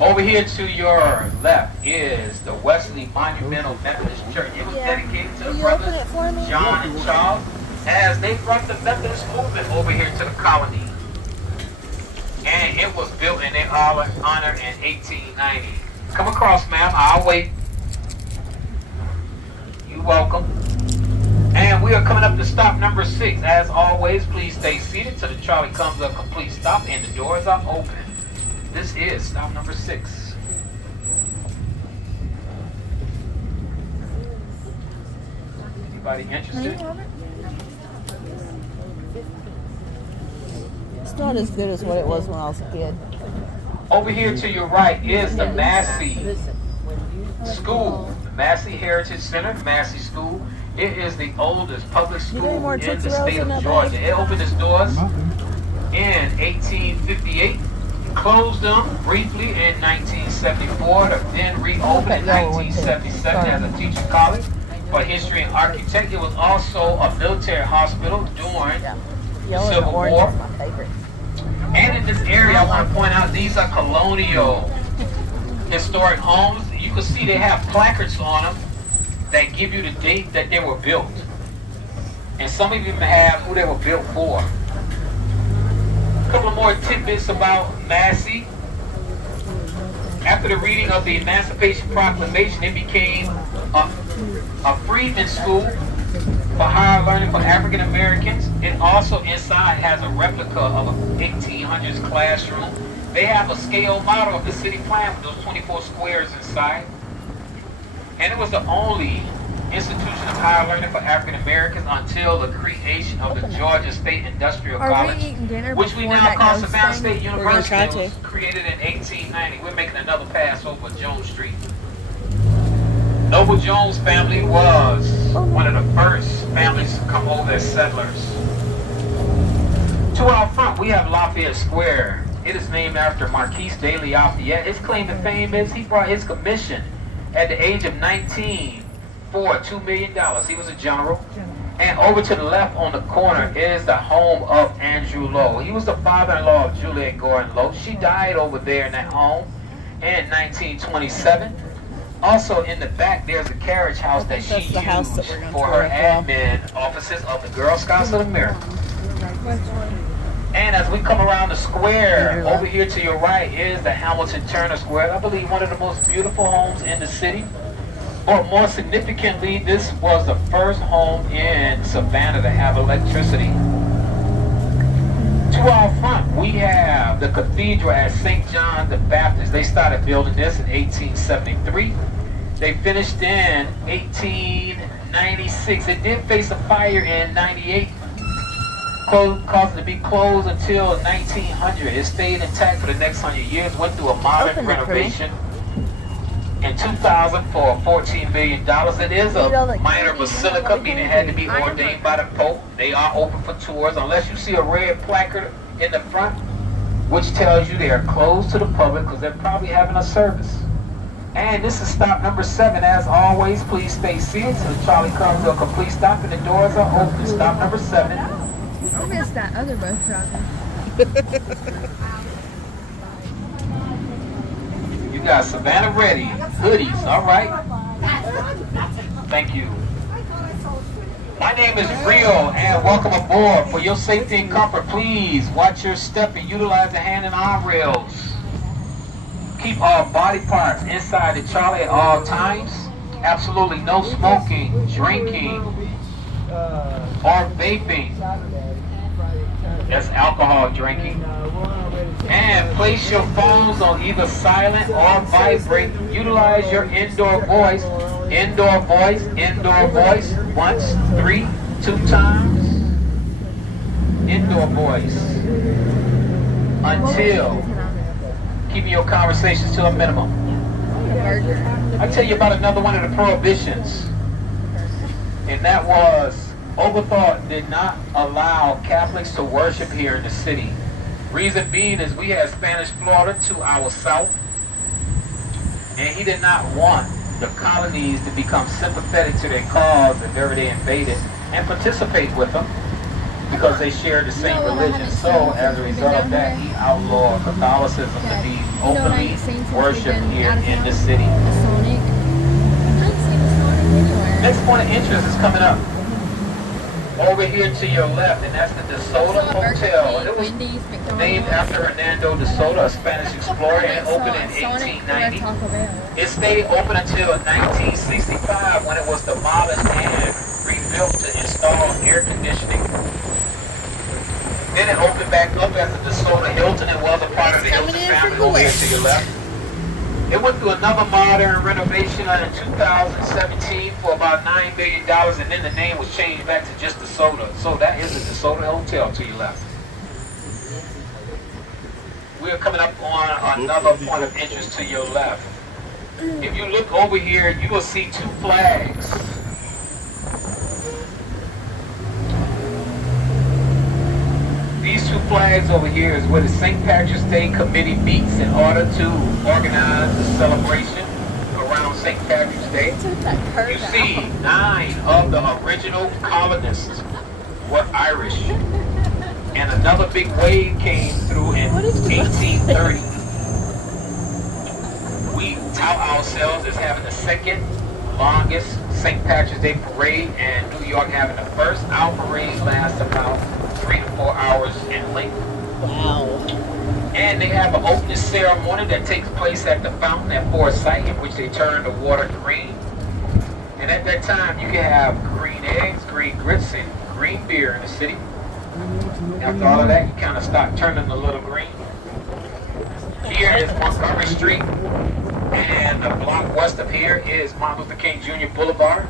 Over here to your left is the Wesley Monumental Methodist Church. It was dedicated to the brothers John and Charles as they brought the Methodist movement over here to the colony. And it was built in their honor in 1890. Come across, ma'am. I'll wait. You're welcome. And we are coming up to stop number 6. As always, please stay seated till the trolley comes to a complete stop and the doors are open. This is stop number 6. Anybody interested? It's not as good as what it was when I was a kid. Over here to your right is the Massey School, the Massey Heritage Center, Massey School. It is the oldest public school in the state of Georgia. It opened its doors in 1858, closed them briefly in 1974, then reopened in 1977 as a teaching college for history and architect. It was also a military hospital during the Civil War. And in this area, I want to point out, these are colonial historic homes. You can see they have placards on them that give you the date that they were built. And some of them have who they were built for. A couple of more tidbits about Massey. After the reading of the Emancipation Proclamation, it became a freedmen's school for higher learning for African Americans. It also inside has a replica of a 1800s classroom. They have a scale model of the city plan with those 24 squares inside. And it was the only institution of higher learning for African Americans until the creation of the Georgia State Industrial College, which we now call Savannah State University. It was created in 1890. We're making another pass over Jones Street. Noble Jones family was one of the first families to come over as settlers. To our front, we have Lafayette Square. It is named after Marquis de Lafayette. His claim to fame is he brought his commission at the age of 19 for $2 million. He was a general. And over to the left on the corner is the home of Andrew Lowe. He was the father-in-law of Juliet Gordon Lowe. She died over there in that home in 1927. Also in the back, there's a carriage house that she used for her admin offices of the Girl Scouts of America. And as we come around the square, over here to your right is the Hamilton Turner Square. I believe one of the most beautiful homes in the city. Or more significantly, this was the first home in Savannah to have electricity. To our front, we have the cathedral at St. John the Baptist. They started building this in 1873. They finished in 1896. It did face a fire in 98, caused it to be closed until 1900. It stayed intact for the next 100 years, went through a modern renovation in 2000 for $14 million. It is a minor basilica, meaning it had to be ordained by the Pope. They are open for tours, unless you see a red placard in the front, which tells you they are closed to the public because they're probably having a service. And this is stop number 7. As always, please stay seated till the trolley comes to a complete stop and the doors are open. Stop number 7. I missed that other bus driver. You got Savannah ready. Hoodies, all right. Thank you. My name is Rio, and welcome aboard. For your safety and comfort, please watch your step and utilize the hand and arm rails. Keep all body parts inside the trolley at all times. Absolutely no smoking, drinking, or vaping. That's alcohol drinking. And place your phones on either silent or vibrate. Utilize your indoor voice. Indoor voice, indoor voice. Once, 3, 2 times. Indoor voice. Until keeping your conversations to a minimum. I'll tell you about another one of the prohibitions. And that was Oglethorpe did not allow Catholics to worship here in the city. Reason being is we had Spanish Florida to our south, and he did not want the colonies to become sympathetic to their cause if ever they invaded and participate with them because they shared the same religion. So as a result of that, he outlawed Catholicism to be openly worshipped here in the city. Sonic. I haven't seen a Sonic anywhere. Next point of interest is coming up over here to your left, and that's the DeSoto Hotel. It was named after Hernando de Soto, a Spanish explorer, and it opened in 1890. It stayed open until 1965 when it was demolished and rebuilt to install air conditioning. Then it opened back up as the DeSoto Hilton. It was a part of the Hilton family over here to your left. It went through another modern renovation in 2017 for about $9 million, and then the name was changed back to just DeSoto. So that is the DeSoto Hotel to your left. We are coming up on another point of interest to your left. If you look over here, you will see two flags. These two flags over here is where the St. Patrick's Day Committee meets in order to organize the celebration around St. Patrick's Day. You see 9 of the original colonists were Irish. And another big wave came through in 1830. We tout ourselves as having the second longest St. Patrick's Day parade, and New York having the first. Our parade lasts about 3 to 4 hours in length. Wow. And they have an opening ceremony that takes place at the fountain at Forsyth, in which they turn the water green. And at that time, you can have green eggs, green grits, and green beer in the city. After all of that, you kind of start turning a little green. Here is Montgomery Street, and the block west of here is Martin Luther King Jr. Boulevard.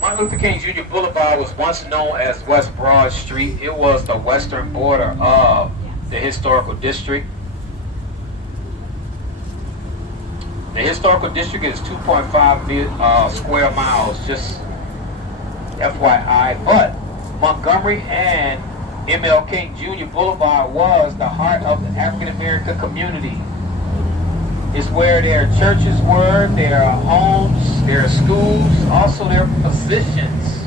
Martin Luther King Jr. Boulevard was once known as West Broad Street. It was the western border of the historical district. The historical district is 2.5 square miles, just FYI, but Montgomery and MLK Jr. Boulevard was the heart of the African American community. It's where their churches were, their homes, their schools, also their positions.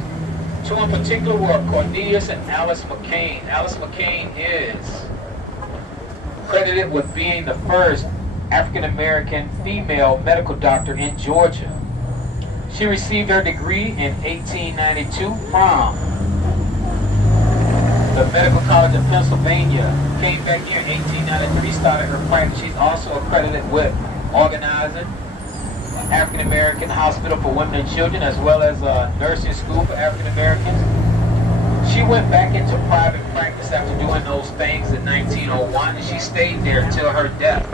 Two in particular were Cornelius and Alice McCain. Alice McCain is credited with being the first African American female medical doctor in Georgia. She received her degree in 1892 from the Medical College of Pennsylvania. Came back here in 1893, started her practice. She's also accredited with organizing an African American hospital for women and children, as well as a nursing school for African Americans. She went back into private practice after doing those things in 1901, and she stayed there until her death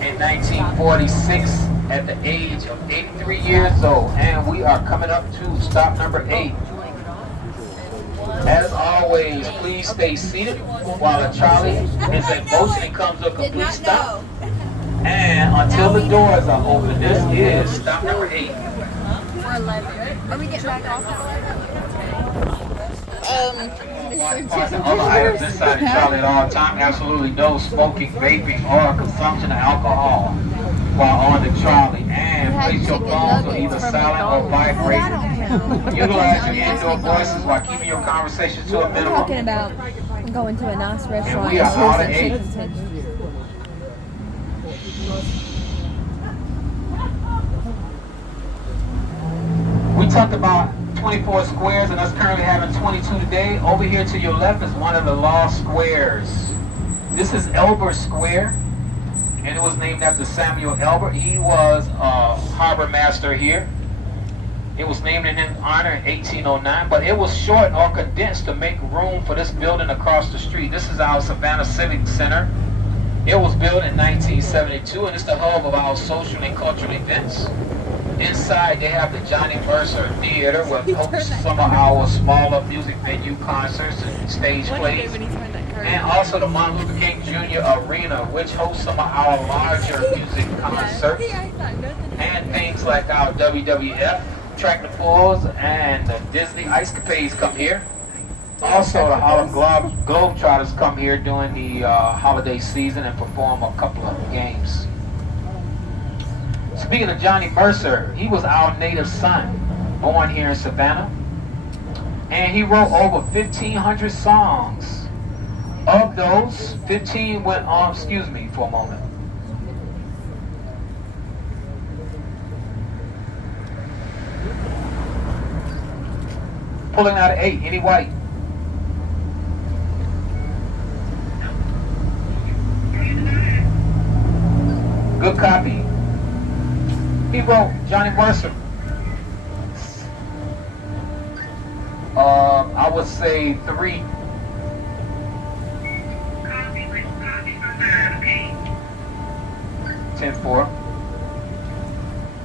in 1946 at the age of 83 years old. And we are coming up to stop number 8. As always, please stay seated while the trolley is in motion and comes to a complete stop. And until the doors are open, this is stop number 8. For 11. Are we getting back off Other items inside the trolley at all time. Absolutely no smoking, vaping, or consumption of alcohol while on the trolley. And place your phones on either silent or vibrate. Utilize your indoor voices while keeping your conversation to a I'm minimum. talking about going to a nice restaurant. And we are out of seriously 8. paying attention. We talked about 24 squares, and us currently having 22 today. Over here to your left is one of the lost squares. This is Elbert Square, and it was named after Samuel Elbert. He was a harbor master here. It was named in his honor in 1809, but it was short or condensed to make room for this building across the street. This is our Savannah Civic Center. It was built in 1972, and it's the hub of our social and cultural events. Inside, they have the Johnny Mercer Theater, where we host some of our smaller music venue concerts and stage plays. And also the Martin Luther King Jr. Arena, which hosts some of our larger music concerts. And things like our WWF Tractor Pools and the Disney Ice Capades come here. Also, the Harlem Globetrotters come here during the holiday season and perform a couple of games. Speaking of Johnny Mercer, he was our native son, born here in Savannah. And he wrote over 1,500 songs. Of those, 15 went on, excuse me for a moment. Pulling out of 8, any white? Good copy. He wrote, Johnny Mercer. I would say 3. 10-4.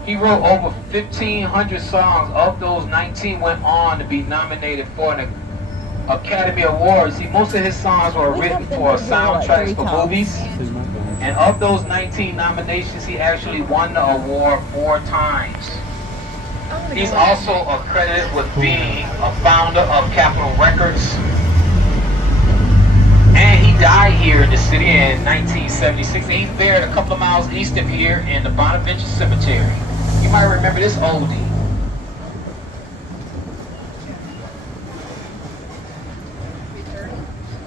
He wrote over 1,500 songs. Of those, 19 went on to be nominated for an Academy Award. See, most of his songs were written for soundtracks for movies. And of those 19 nominations, he actually won the award 4 times. He's also accredited with being a founder of Capitol Records. And he died here in the city in 1976. And he's buried a couple of miles east of here in the Botanical Cemetery. You might remember this oldie.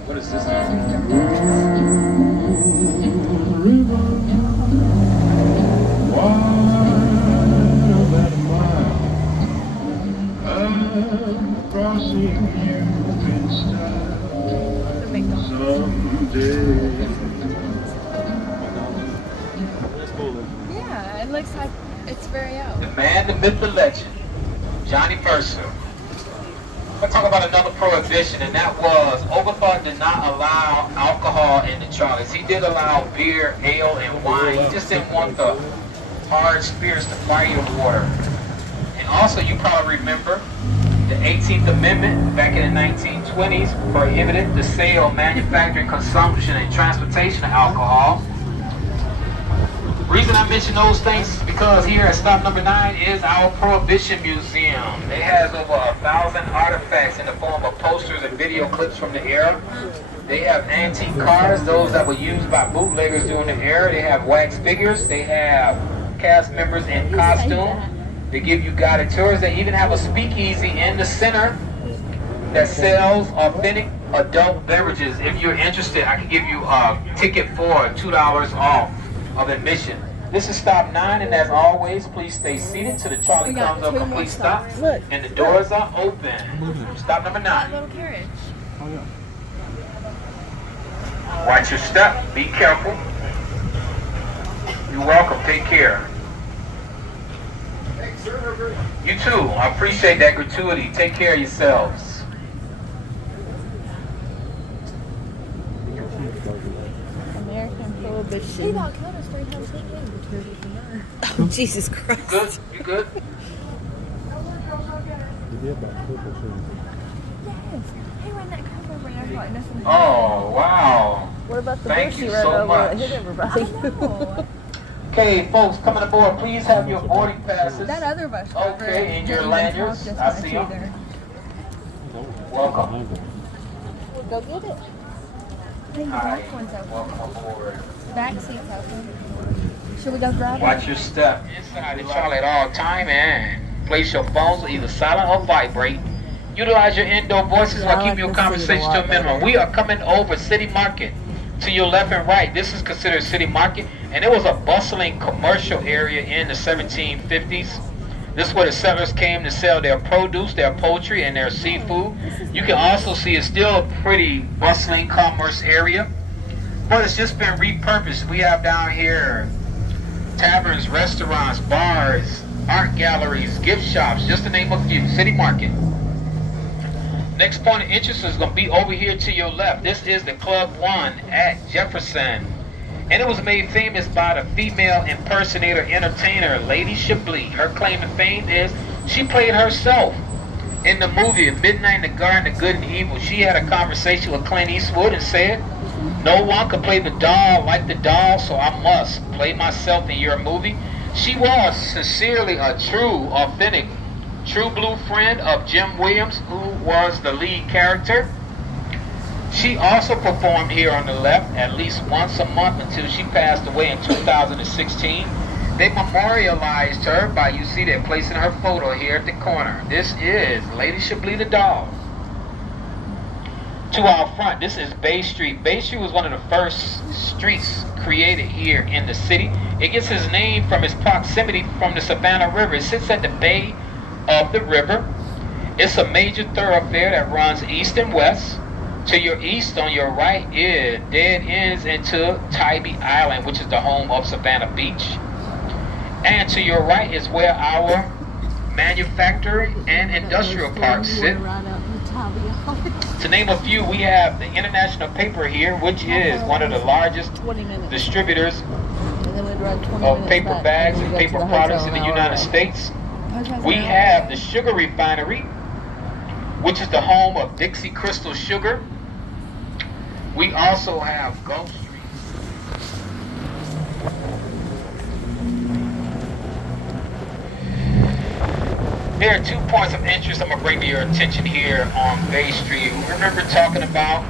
What is this? Crossing you in style someday. Yeah, it looks like it's very old. The man, the myth, the legend, Johnny Mercer. Let's talk about another prohibition, and that was Oglethorpe did not allow alcohol in the Charlies. He did allow beer, ale, and wine. He just didn't want the hard spirits to fire your water. And also, you probably remember the 18th Amendment back in the 1920s prohibited the sale, manufacturing, consumption, and transportation of alcohol. Reason I mention those things is because here at stop number 9 is our Prohibition Museum. It has over 1,000 artifacts in the form of posters and video clips from the era. They have antique cars, those that were used by bootleggers during the era. They have wax figures. They have cast members in costume. They give you guided tours. They even have a speakeasy in the center that sells authentic adult beverages. If you're interested, I can give you a ticket for $2 off of admission. This is stop 9, and as always, please stay seated till the trolley comes to a complete stop. Look. And the doors are open. Stop number 9. Little carriage. Watch your step. Be careful. You're welcome. Take care. You too. I appreciate that gratuity. Take care of yourselves. American He Prohibition. about killed us 3 times a week. Oh, Jesus Christ. Good? You good? Yes. He ran that curve over there like nothing. Oh, wow. What about the Thank bush you he ran so over much. that hit everybody? No. Okay, folks, coming aboard, please have your boarding passes. That other bus driver Okay, and your didn't even lanyards. talk to I us see much them. either. Welcome. Go get it. I think the Hi. back one's open. Welcome aboard. Back seat's open. Should we go grab it? Watch your step. Inside the trolley at all time and place your phones on either silent or vibrate. Utilize your indoor voices while keeping your conversation to a minimum. We are coming over City Market. To your left and right, this is considered City Market, and it was a bustling commercial area in the 1750s. This is where the settlers came to sell their produce, their poultry, and their seafood. You can also see it's still a pretty bustling commerce area, but it's just been repurposed. We have down here taverns, restaurants, bars, art galleries, gift shops, just to name a few. City Market. Next point of interest is going to be over here to your left. This is the Club 1 at Jefferson. And it was made famous by the female impersonator entertainer, Lady Chablis. Her claim to fame is she played herself in the movie Midnight in the Garden of Good and Evil. She had a conversation with Clint Eastwood and said, "No one could play the doll like the doll, so I must play myself in your movie." She was sincerely a true, authentic true blue friend of Jim Williams, who was the lead character. She also performed here on the left at least once a month until she passed away in 2016. They memorialized her by, you see, they're placing her photo here at the corner. This is Lady Chablis the doll. To our front, this is Bay Street. Bay Street was one of the first streets created here in the city. It gets its name from its proximity from the Savannah River. It sits at the bay of the river. It's a major thoroughfare that runs east and west. To your east, on your right, is dead ends into Tybee Island, which is the home of Savannah Beach. And to your right is where our manufacturing and industrial parks sit. To name a few, we have the International Paper here, which is one of the largest distributors of paper bags and paper products in the United States. We have the Sugar Refinery, which is the home of Dixie Crystal Sugar. We also have Gulf Street. There are 2 points of interest I'm going to bring to your attention here on Bay Street. Remember talking about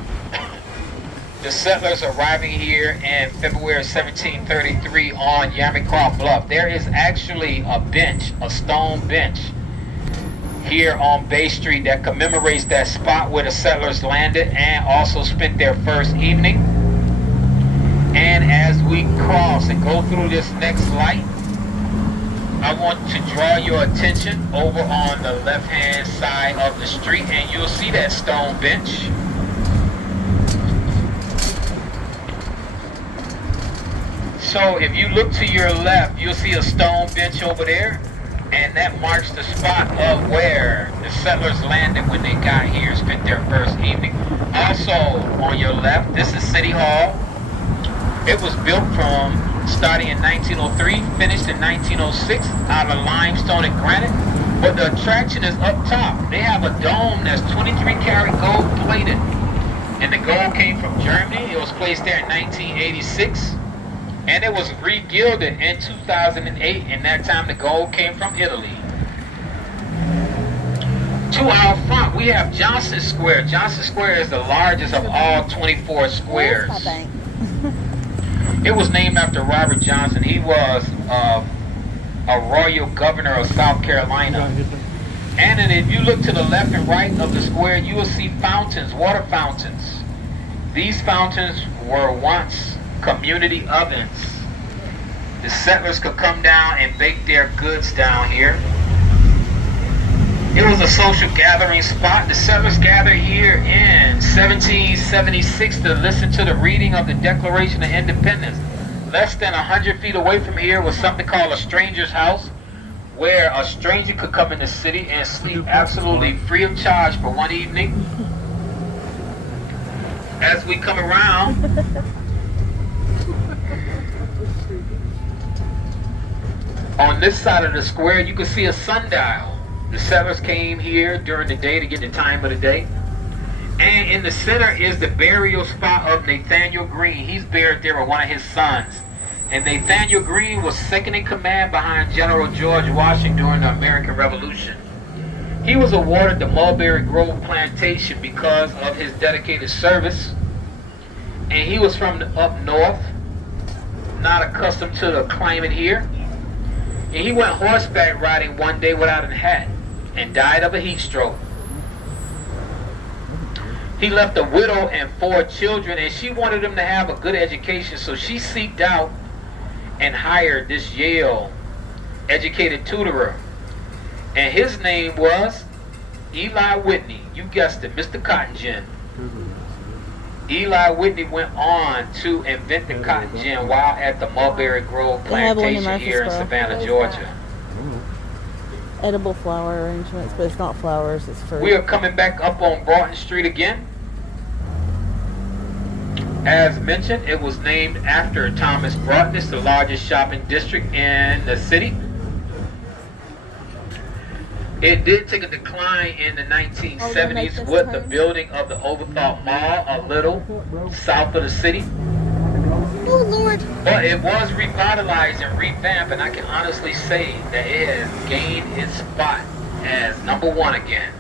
the settlers arriving here in February 1733 on Yamacraw Bluff. There is actually a bench, a stone bench, here on Bay Street that commemorates that spot where the settlers landed and also spent their first evening. And as we cross and go through this next light, I want to draw your attention over on the left-hand side of the street, and you'll see that stone bench. So if you look to your left, you'll see a stone bench over there, and that marks the spot of where the settlers landed when they got here, spent their first evening. Also on your left, this is City Hall. It was built from starting in 1903, finished in 1906 out of limestone and granite. But the attraction is up top. They have a dome that's 23 karat gold plated. And the gold came from Germany. It was placed there in 1986. And it was re-gilded in 2008. And that time the gold came from Italy. To our front, we have Johnson Square. Johnson Square is the largest of all 24 squares. It was named after Robert Johnson. He was a royal governor of South Carolina. And then if you look to the left and right of the square, you will see fountains, water fountains. These fountains were once community ovens. The settlers could come down and bake their goods down here. It was a social gathering spot. The settlers gathered here in 1776 to listen to the reading of the Declaration of Independence. Less than 100 feet away from here was something called a stranger's house, where a stranger could come in the city and sleep absolutely free of charge for one evening. As we come around, on this side of the square, you can see a sundial. The settlers came here during the day to get the time of the day. And in the center is the burial spot of Nathaniel Greene. He's buried there with one of his sons. And Nathaniel Greene was second in command behind General George Washington during the American Revolution. He was awarded the Mulberry Grove Plantation because of his dedicated service. And he was from up north, not accustomed to the climate here. And he went horseback riding one day without a hat and died of a heat stroke. He left a widow and 4 children, and she wanted him to have a good education, so she seeked out and hired this Yale educated tutorer. And his name was Eli Whitney. You guessed it, Mr. Cotton Gin. Eli Whitney went on to invent the cotton gin while at the Mulberry Grove Plantation here in Savannah, Georgia. Edible flower arrangements, but it's not flowers, it's fruit. We are coming back up on Broughton Street again. As mentioned, it was named after Thomas Broughton. It's the largest shopping district in the city. It did take a decline in the 1970s with the building of the Overthought Mall a little south of the city. Oh, Lord. But it was revitalized and revamped, and I can honestly say that it has gained its spot as number 1 again.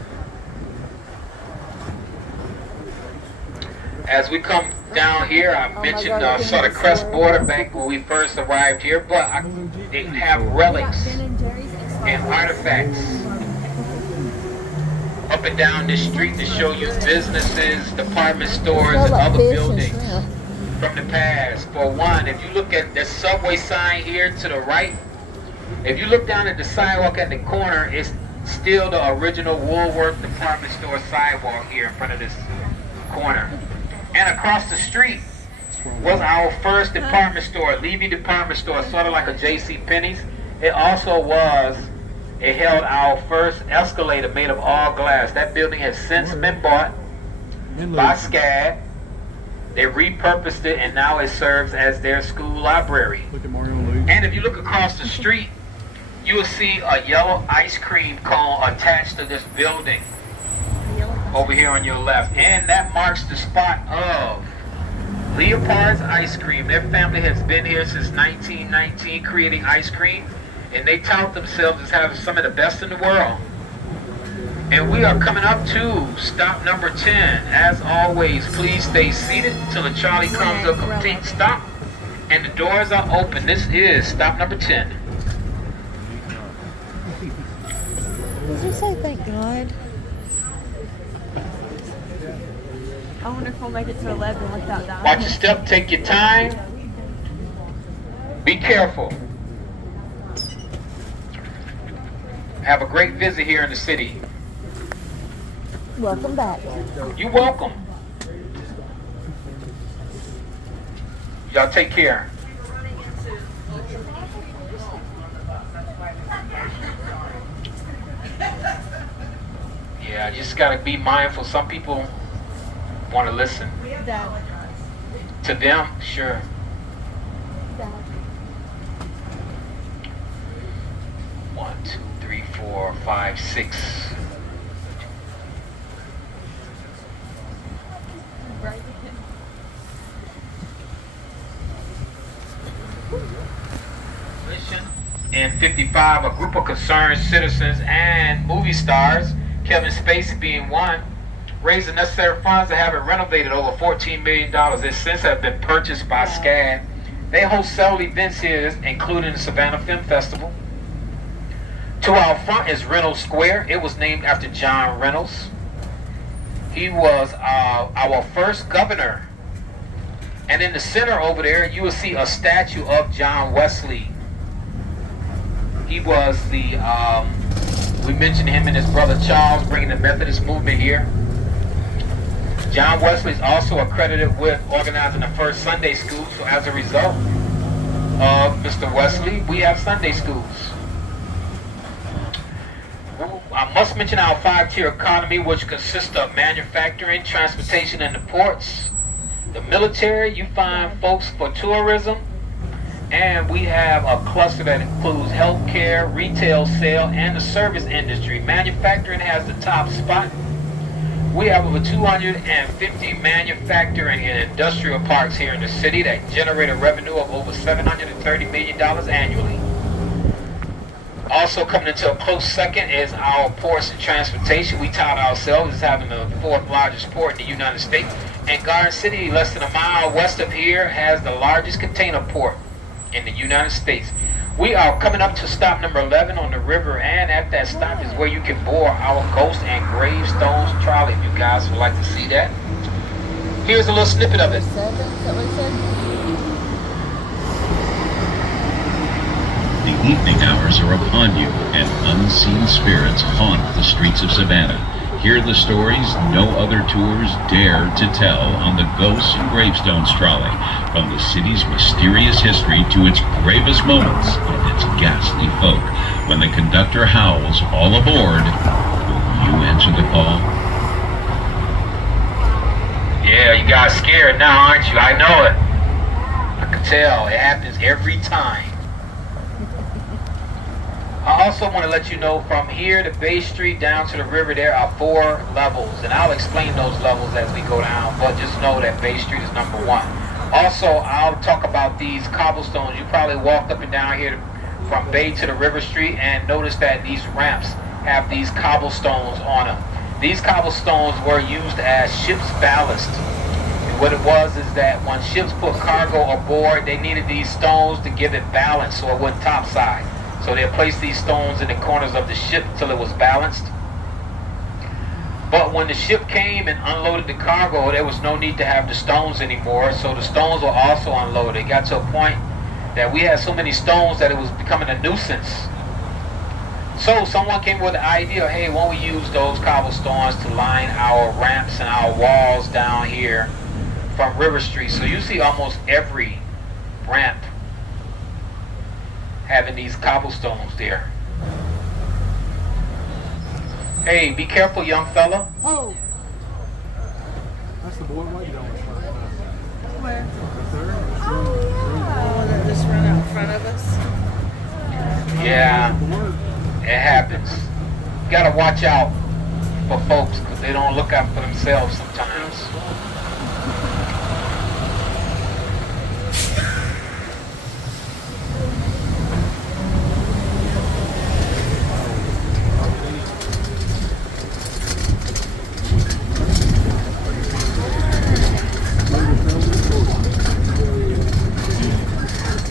As we come down here, I mentioned saw the crest border back when we first arrived here, but they have relics and artifacts up and down this street to show you businesses, department stores, and other buildings from the past. For one, if you look at the subway sign here to the right, if you look down at the sidewalk at the corner, it's still the original Woolworth department store sidewalk here in front of this corner. And across the street was our first department store, Levy department store, sort of like a J.C. Penney's. It also was, it held our first escalator made of all glass. That building has since been bought by SCAD. They repurposed it and now it serves as their school library. And if you look across the street, you will see a yellow ice cream cone attached to this building over here on your left. And that marks the spot of Leopard's Ice Cream. Their family has been here since 1919 creating ice cream. And they tout themselves as having some of the best in the world. And we are coming up to stop number 10. As always, please stay seated until the trolley comes to a complete stop and the doors are open. This is stop number 10. Did you say thank God? I wonder if we'll make it to 11 without dying. Watch your step, take your time. Be careful. Have a great visit here in the city. Welcome back. You're welcome. Y'all take care. Yeah, just gotta be mindful. Some people want to listen. Dad. To them, sure. Dad. 1, 2, 3, 4, 5, 6. In 55, a group of concerned citizens and movie stars, Kevin Spacey being one, raised the necessary funds to have it renovated. Over $14 million. It since have been purchased by SCAD. They host several events here, including the Savannah Film Festival. To our front is Reynolds Square. It was named after John Reynolds. He was our first governor. And in the center over there, you will see a statue of John Wesley. He was the, we mentioned him and his brother Charles bringing the Methodist movement here. John Wesley is also accredited with organizing the first Sunday school. So as a result of Mr. Wesley, we have Sunday schools. I must mention our 5-tier economy, which consists of manufacturing, transportation, and the ports. The military, you find folks for tourism. And we have a cluster that includes healthcare, retail sale, and the service industry. Manufacturing has the top spot. We have over 250 manufacturing and industrial parks here in the city that generate a revenue of over $730 million annually. Also coming into a close second is our ports and transportation. We tout ourselves as having the 4th largest port in the United States. And Garden City, less than a mile west of here, has the largest container port in the United States. We are coming up to stop number 11 on the river, and at that stop is where you can board our ghost and gravestones trolley if you guys would like to see that. Here's a little snippet of it. Is that what he said? The evening hours are upon you, and unseen spirits haunt the streets of Savannah. Hear the stories no other tours dare to tell on the Ghosts and Gravestones Trolley, from the city's mysterious history to its gravest moments and its ghastly folk. When the conductor howls, "All aboard," will you answer the call? Yeah, you guys scared now, aren't you? I know it. I can tell. It happens every time. I also want to let you know from here to Bay Street down to the river there are 4 levels, and I'll explain those levels as we go down, but just know that Bay Street is number 1. Also, I'll talk about these cobblestones. You probably walked up and down here from Bay to the River Street and noticed that these ramps have these cobblestones on them. These cobblestones were used as ship's ballast. And what it was is that when ships put cargo aboard, they needed these stones to give it balance so it wouldn't topside. So they placed these stones in the corners of the ship till it was balanced. But when the ship came and unloaded the cargo, there was no need to have the stones anymore, so the stones were also unloaded. It got to a point that we had so many stones that it was becoming a nuisance. So someone came with the idea, hey, why don't we use those cobblestones to line our ramps and our walls down here from River Street. So you see almost every ramp having these cobblestones there. Hey, be careful, young fella. Oh, That's the boy waiting on us right now. where? Right there. The one that just ran out in front of us. Yeah, The word. it happens. You gotta watch out for folks because they don't look out for themselves sometimes.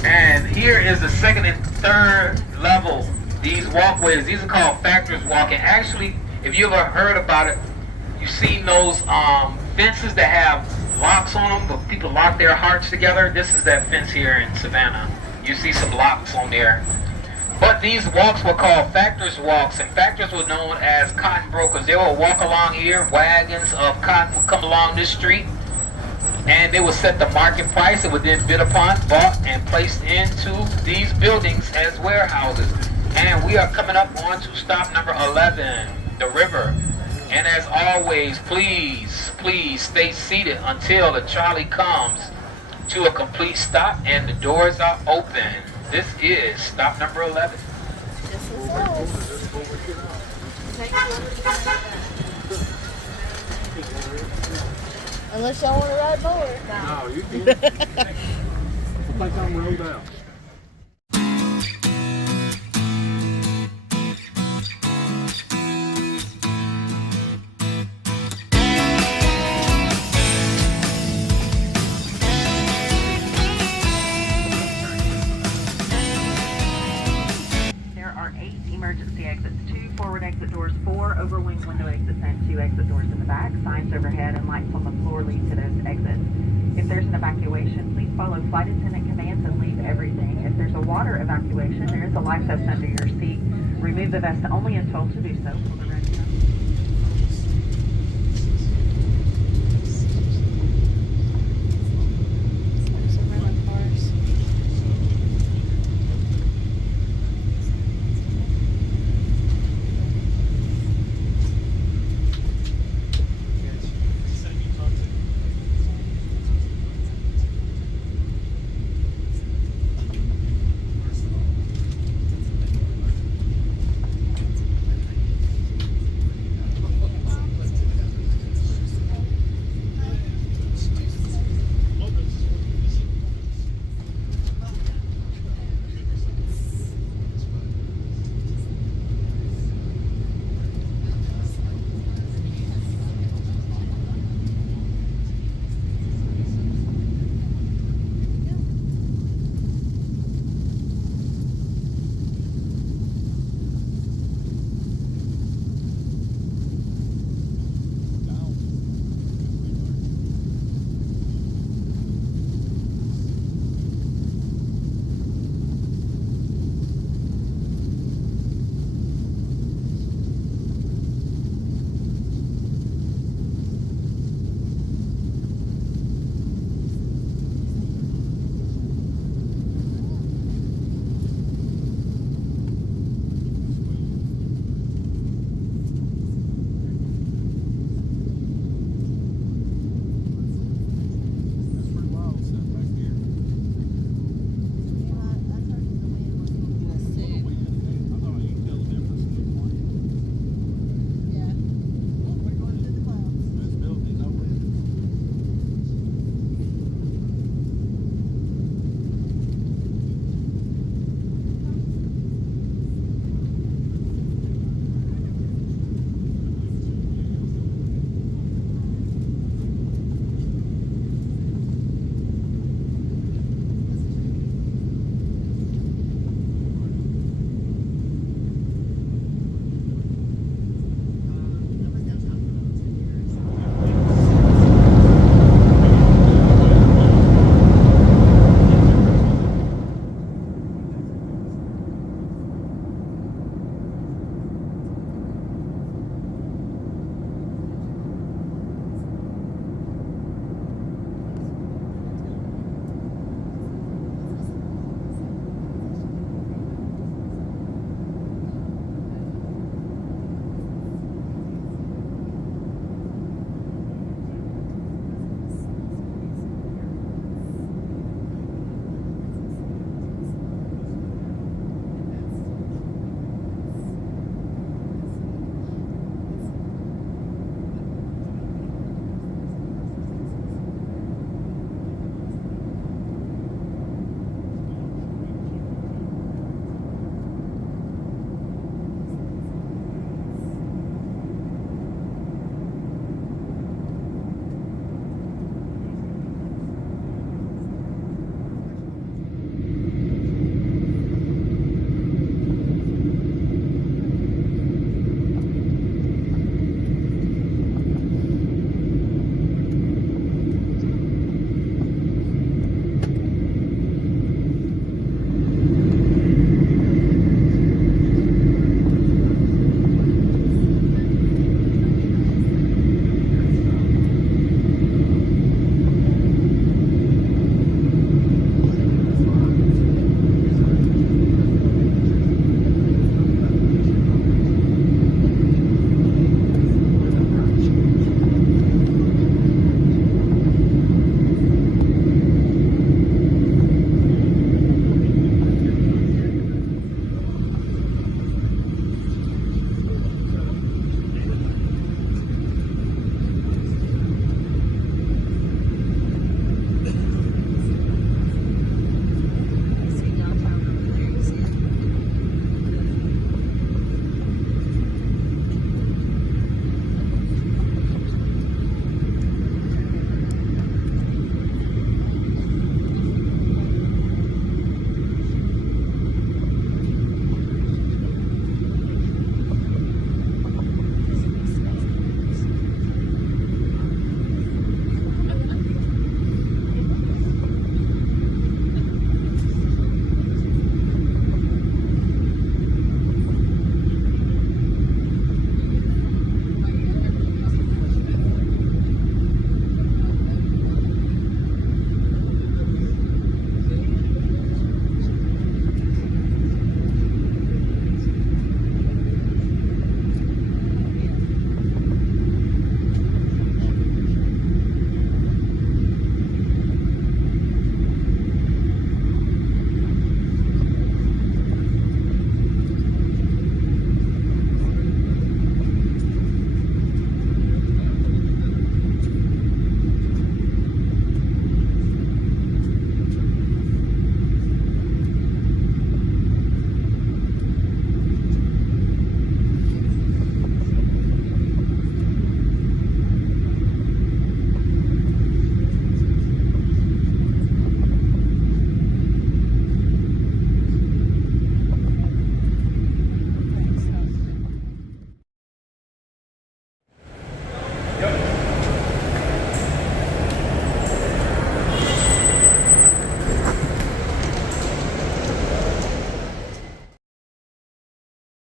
And here is the second and third level. These walkways, these are called factors walking. Actually, if you ever heard about it, you've seen those fences that have locks on them, but people lock their hearts together. This is that fence here in Savannah. You see some locks on there. But these walks were called factors walks, and factors were known as cotton brokers. They would walk along here, wagons of cotton would come along this street, and they would set the market price. It would then bid upon, bought, and placed into these buildings as warehouses. And we are coming up on to stop number 11, the river. And as always, please, please stay seated until the trolley comes to a complete stop and the doors are open. This is stop number 11. This is us. Unless y'all want to ride more. No, you can. I think I'm rolled out. There are 8 emergency exits, 2 forward exit doors, 4 overwing window exits, and 2 exit doors in the back. Signs overhead and lights on the floor lead to those exits. If there's an evacuation, please follow flight attendant commands and leave everything. If there's a water evacuation, there is a life vest under your seat. Remove the vest only if told to do so.